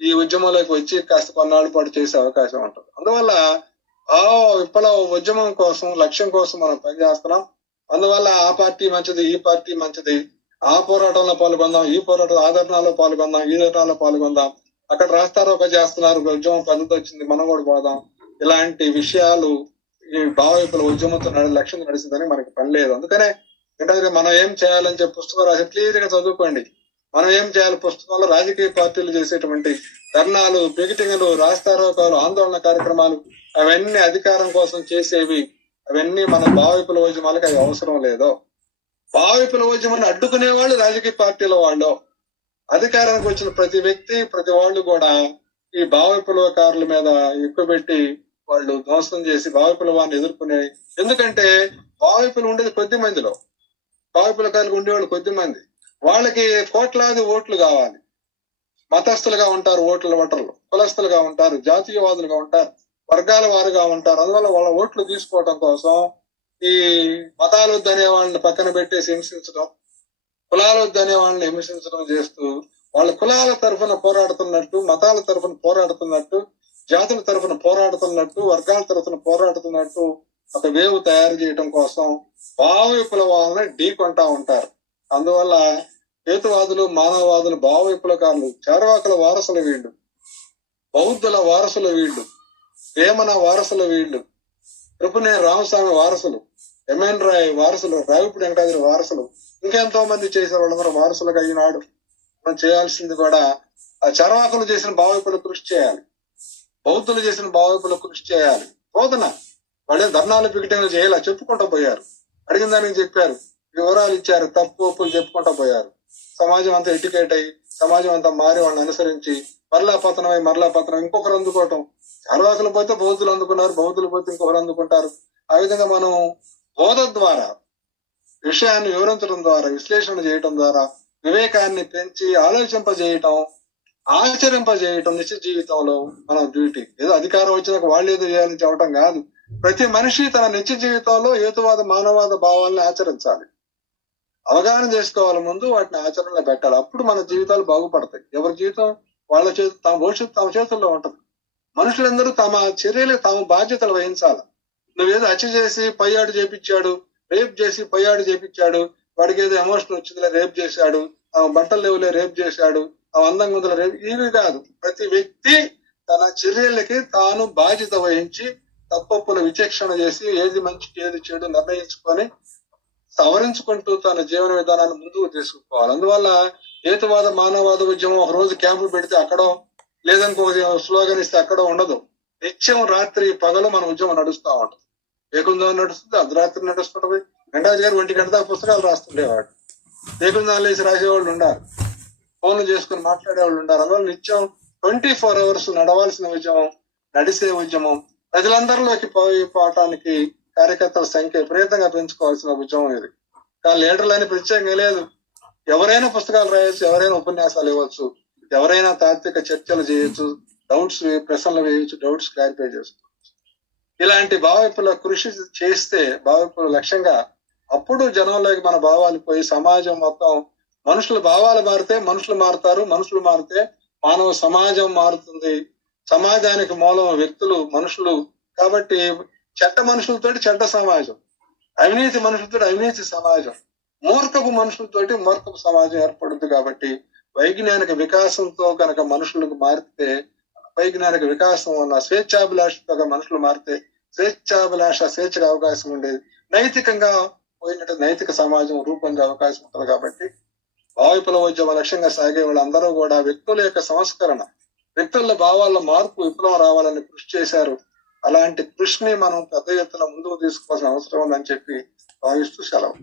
ఈ ఉద్యమంలోకి వచ్చి కాస్త కొన్నాళ్ళ పాటు చేసే అవకాశం ఉంటుంది. అందువల్ల ఆ విప్లవ ఉద్యమం కోసం, లక్ష్యం కోసం మనం పనిచేస్తున్నాం. అందువల్ల ఆ పార్టీ మంచిది, ఈ పార్టీ మంచిది, ఆ పోరాటంలో పాల్గొందాం, ఈ పోరాటంలో, ఆ ధర్నాలో పాల్గొందాం, ఈ ధర్నాలో పాల్గొందాం, అక్కడ రాస్తారోక చేస్తున్నారు, ఉద్యమం పద్ధతి వచ్చింది, మనం కూడా పోదాం. ఇలాంటి విషయాలు ఈ భావ విప్లవ ఉద్యమంతో లక్ష్యం నడిచిందని మనకి పని లేదు. అందుకనే ఏంటంటే మనం ఏం చేయాలని చెప్పి పుస్తకం రాసి క్లియర్ గా చదువుకోండి. మనం ఏం చేయాలి, పుస్తకంలో రాజకీయ పార్టీలు చేసేటువంటి ధర్నాలు, పికెటింగ్లు, రాస్తారోకాలు, ఆందోళన కార్యక్రమాలు, అవన్నీ అధికారం కోసం చేసేవి, అవన్నీ మన భావ విప్లవ ఉద్యమాలకు అవి అవసరం లేదో. భావ విప్లవ ఉద్యమాన్ని అడ్డుకునే వాళ్ళు రాజకీయ పార్టీల వాళ్ళు. అధికారానికి వచ్చిన ప్రతి వ్యక్తి, ప్రతి వాళ్ళు కూడా ఈ భావ విప్లవకారుల మీద ఎక్కువ పెట్టి వాళ్ళు ధ్వంసం చేసి భావ విప్లవాన్ని ఎదుర్కొనే. ఎందుకంటే భావ విప్లవం ఉండేది కొద్ది మందిలో, భావ విప్లవకారులకు ఉండేవాళ్ళు కొద్ది మంది. వాళ్ళకి కోట్లాది ఓట్లు కావాలి. మతస్థులుగా ఉంటారు ఓటర్లు, కులస్థులుగా ఉంటారు, జాతీయవాదులుగా ఉంటారు, వర్గాల వారుగా ఉంటారు. అందువల్ల వాళ్ళ ఓట్లు తీసుకోవడం కోసం ఈ మతాలు వద్దనే వాళ్ళని పక్కన పెట్టేసి హింసించడం, కులాలు వద్దనే వాళ్ళని హింసించడం చేస్తూ వాళ్ళ కులాల తరఫున పోరాడుతున్నట్టు, మతాల తరఫున పోరాడుతున్నట్టు, జాతుల తరఫున పోరాడుతున్నట్టు, వర్గాల తరఫున పోరాడుతున్నట్టు ఒక వేవ్ తయారు చేయడం కోసం భావ విప్లవాలను ఢీకొంటా ఉంటారు. అందువల్ల హేతువాదులు, మానవవాదులు, భావ విప్లవకారులు, చార్వాకుల వారసులు వీళ్ళు, బౌద్ధుల వారసులు వీళ్ళు, వేమన వారసులు వీళ్ళు, త్రిపునేని రామస్వామి వారసులు, ఎంఎన్ రాయ్ వారసులు, రావిపూడి వెంకటాద్రి వారసులు, ఇంకెంతో మంది చేసే వాళ్ళందరూ వారసులుగా అయినాడు. మనం చేయాల్సింది కూడా ఆ చార్వాకులు చేసిన భావ విప్లవ కృషి చేయాలి, బౌద్ధులు చేసిన భావ విప్లవ కృషి చేయాలి. బోధన వాళ్ళే ధర్నాలు, పికెటింగ్లు చేయాలి, చెప్పుకుంటూ పోయారు, అడిగిన దానికి చెప్పారు, వివరాలు ఇచ్చారు, తప్పు ఒప్పులు చెప్పుకుంటూ పోయారు. సమాజం అంతా ఎడ్యుకేట్ అయ్యి, సమాజం అంతా మారి వాళ్ళని అనుసరించి మరలా పతనం ఇంకొకరు అందుకోవటం. చార్వాకులు పోతే బౌద్ధులు అందుకున్నారు, బౌద్ధులు పోతే ఇంకొకరు అందుకుంటారు. ఆ విధంగా మనం బోధ ద్వారా, విషయాన్ని వివరించడం ద్వారా, విశ్లేషణ చేయటం ద్వారా వివేకాన్ని పెంచి ఆలోచింపజేయటం, ఆచరింపజేయటం నిత్య జీవితంలో మనం డ్యూటీ. ఏదో అధికారం వచ్చినాక వాళ్ళు ఏదో చేయాలని చెప్పడం కాదు. ప్రతి మనిషి తన నిత్య జీవితంలో హేతువాద, మానవవాద భావాలను ఆచరించాలి. అవగాహన చేసుకోవాలి, ముందు వాటిని ఆచరణలో పెట్టాలి. అప్పుడు మన జీవితాలు బాగుపడతాయి. ఎవరి జీవితం వాళ్ళ చేతి, తమ భవిష్యత్తు తమ చేతుల్లో ఉంటది. మనుషులందరూ తమ చర్యలు తమ బాధ్యతలు వహించాలి. నువ్వేదో హత్య చేసి పయ్యాడు చేపించాడు, రేప్ చేసి పయ్యాడు చేపించాడు, వాడికి ఏదో ఎమోషన్ వచ్చిందిలే రేప్ చేశాడు, బట్టలు లేవులే రేప్ చేశాడు, అందంగా ఉందిలే రేప్, ఇవి కాదు. ప్రతి వ్యక్తి తన చర్యలకి తాను బాధ్యత వహించి తప్పొప్పుల విచక్షణ చేసి ఏది మంచి ఏది చెడు నిర్ణయించుకొని సవరించుకుంటూ తన జీవన విధానాన్ని ముందుకు తీసుకుపోవాలి. అందువల్ల హేతువాద మానవవాద ఉద్యమం ఒక రోజు క్యాంపులు పెడితే అక్కడో, లేదనుకో స్లోగన్ ఇస్తే అక్కడో ఉండదు. నిత్యం రాత్రి పగలు మన ఉద్యమం నడుస్తూ ఉంటుంది. ఏకుందాం నడుస్తుంది, అర్ధరాత్రి నడుస్తుంటది. వెంకటాజీ గారు 1 గంట దాకా పుస్తకాలు రాస్తుండేవాడు. ఏకుందాలు వేసి రాసేవాళ్ళు ఉండారు, ఫోన్లు చేసుకుని మాట్లాడేవాళ్ళు ఉండారు. అందువల్ల నిత్యం 24 hours నడవాల్సిన ఉద్యమం, నడిసే ఉద్యమం, ప్రజలందరిలోకి పోవటానికి కార్యకర్తల సంఖ్య విపరీతంగా పెంచుకోవాల్సిన ఉద్యమం ఇది. కానీ లీడర్లు అని ప్రత్యేకంగా లేదు. ఎవరైనా పుస్తకాలు రాయొచ్చు, ఎవరైనా ఉపన్యాసాలు ఇవ్వచ్చు, ఎవరైనా తాత్విక చర్చలు చేయొచ్చు, డౌట్స్ ప్రశ్నలు వేయచ్చు, డౌట్స్ క్లారిఫై చేసుకోవచ్చు. ఇలాంటి భావవిప్పుల కృషి చేస్తే, భావవిప్పుల లక్ష్యంగా, అప్పుడు జనంలోకి మన భావాలు పోయి సమాజం మొత్తం, మనుషుల భావాలు మారితే మనుషులు మారుతారు, మనుషులు మారితే మానవ సమాజం మారుతుంది. సమాజానికి మూలం వ్యక్తులు, మనుషులు. కాబట్టి చెడ్డ మనుషులతోటి చెడ్డ సమాజం, అవినీతి మనుషులతో అవినీతి సమాజం, మూర్ఖపు మనుషులతోటి మూర్ఖపు సమాజం ఏర్పడుతుంది. కాబట్టి వైజ్ఞానిక వికాసంతో కనుక మనుషులకు మారితే, వైజ్ఞానిక వికాసం ఉన్న స్వేచ్ఛాభిలాషతో మనుషులు మారితే స్వేచ్ఛగా అవకాశం ఉండేది. నైతికంగా పోయినట్టు నైతిక సమాజం రూపొందే అవకాశం ఉంటుంది. కాబట్టి భావిపుల ఉద్యమ లక్ష్యంగా సాగే వాళ్ళందరూ కూడా వ్యక్తుల యొక్క సంస్కరణ, వ్యక్తుల భావాల మార్పు, విప్లవం రావాలని కృషి చేశారు. అలాంటి కృషిని మనం పెద్ద ఎత్తున ముందుకు తీసుకోవాల్సిన అవసరం ఉందని చెప్పి భావిస్తూ సెలవు.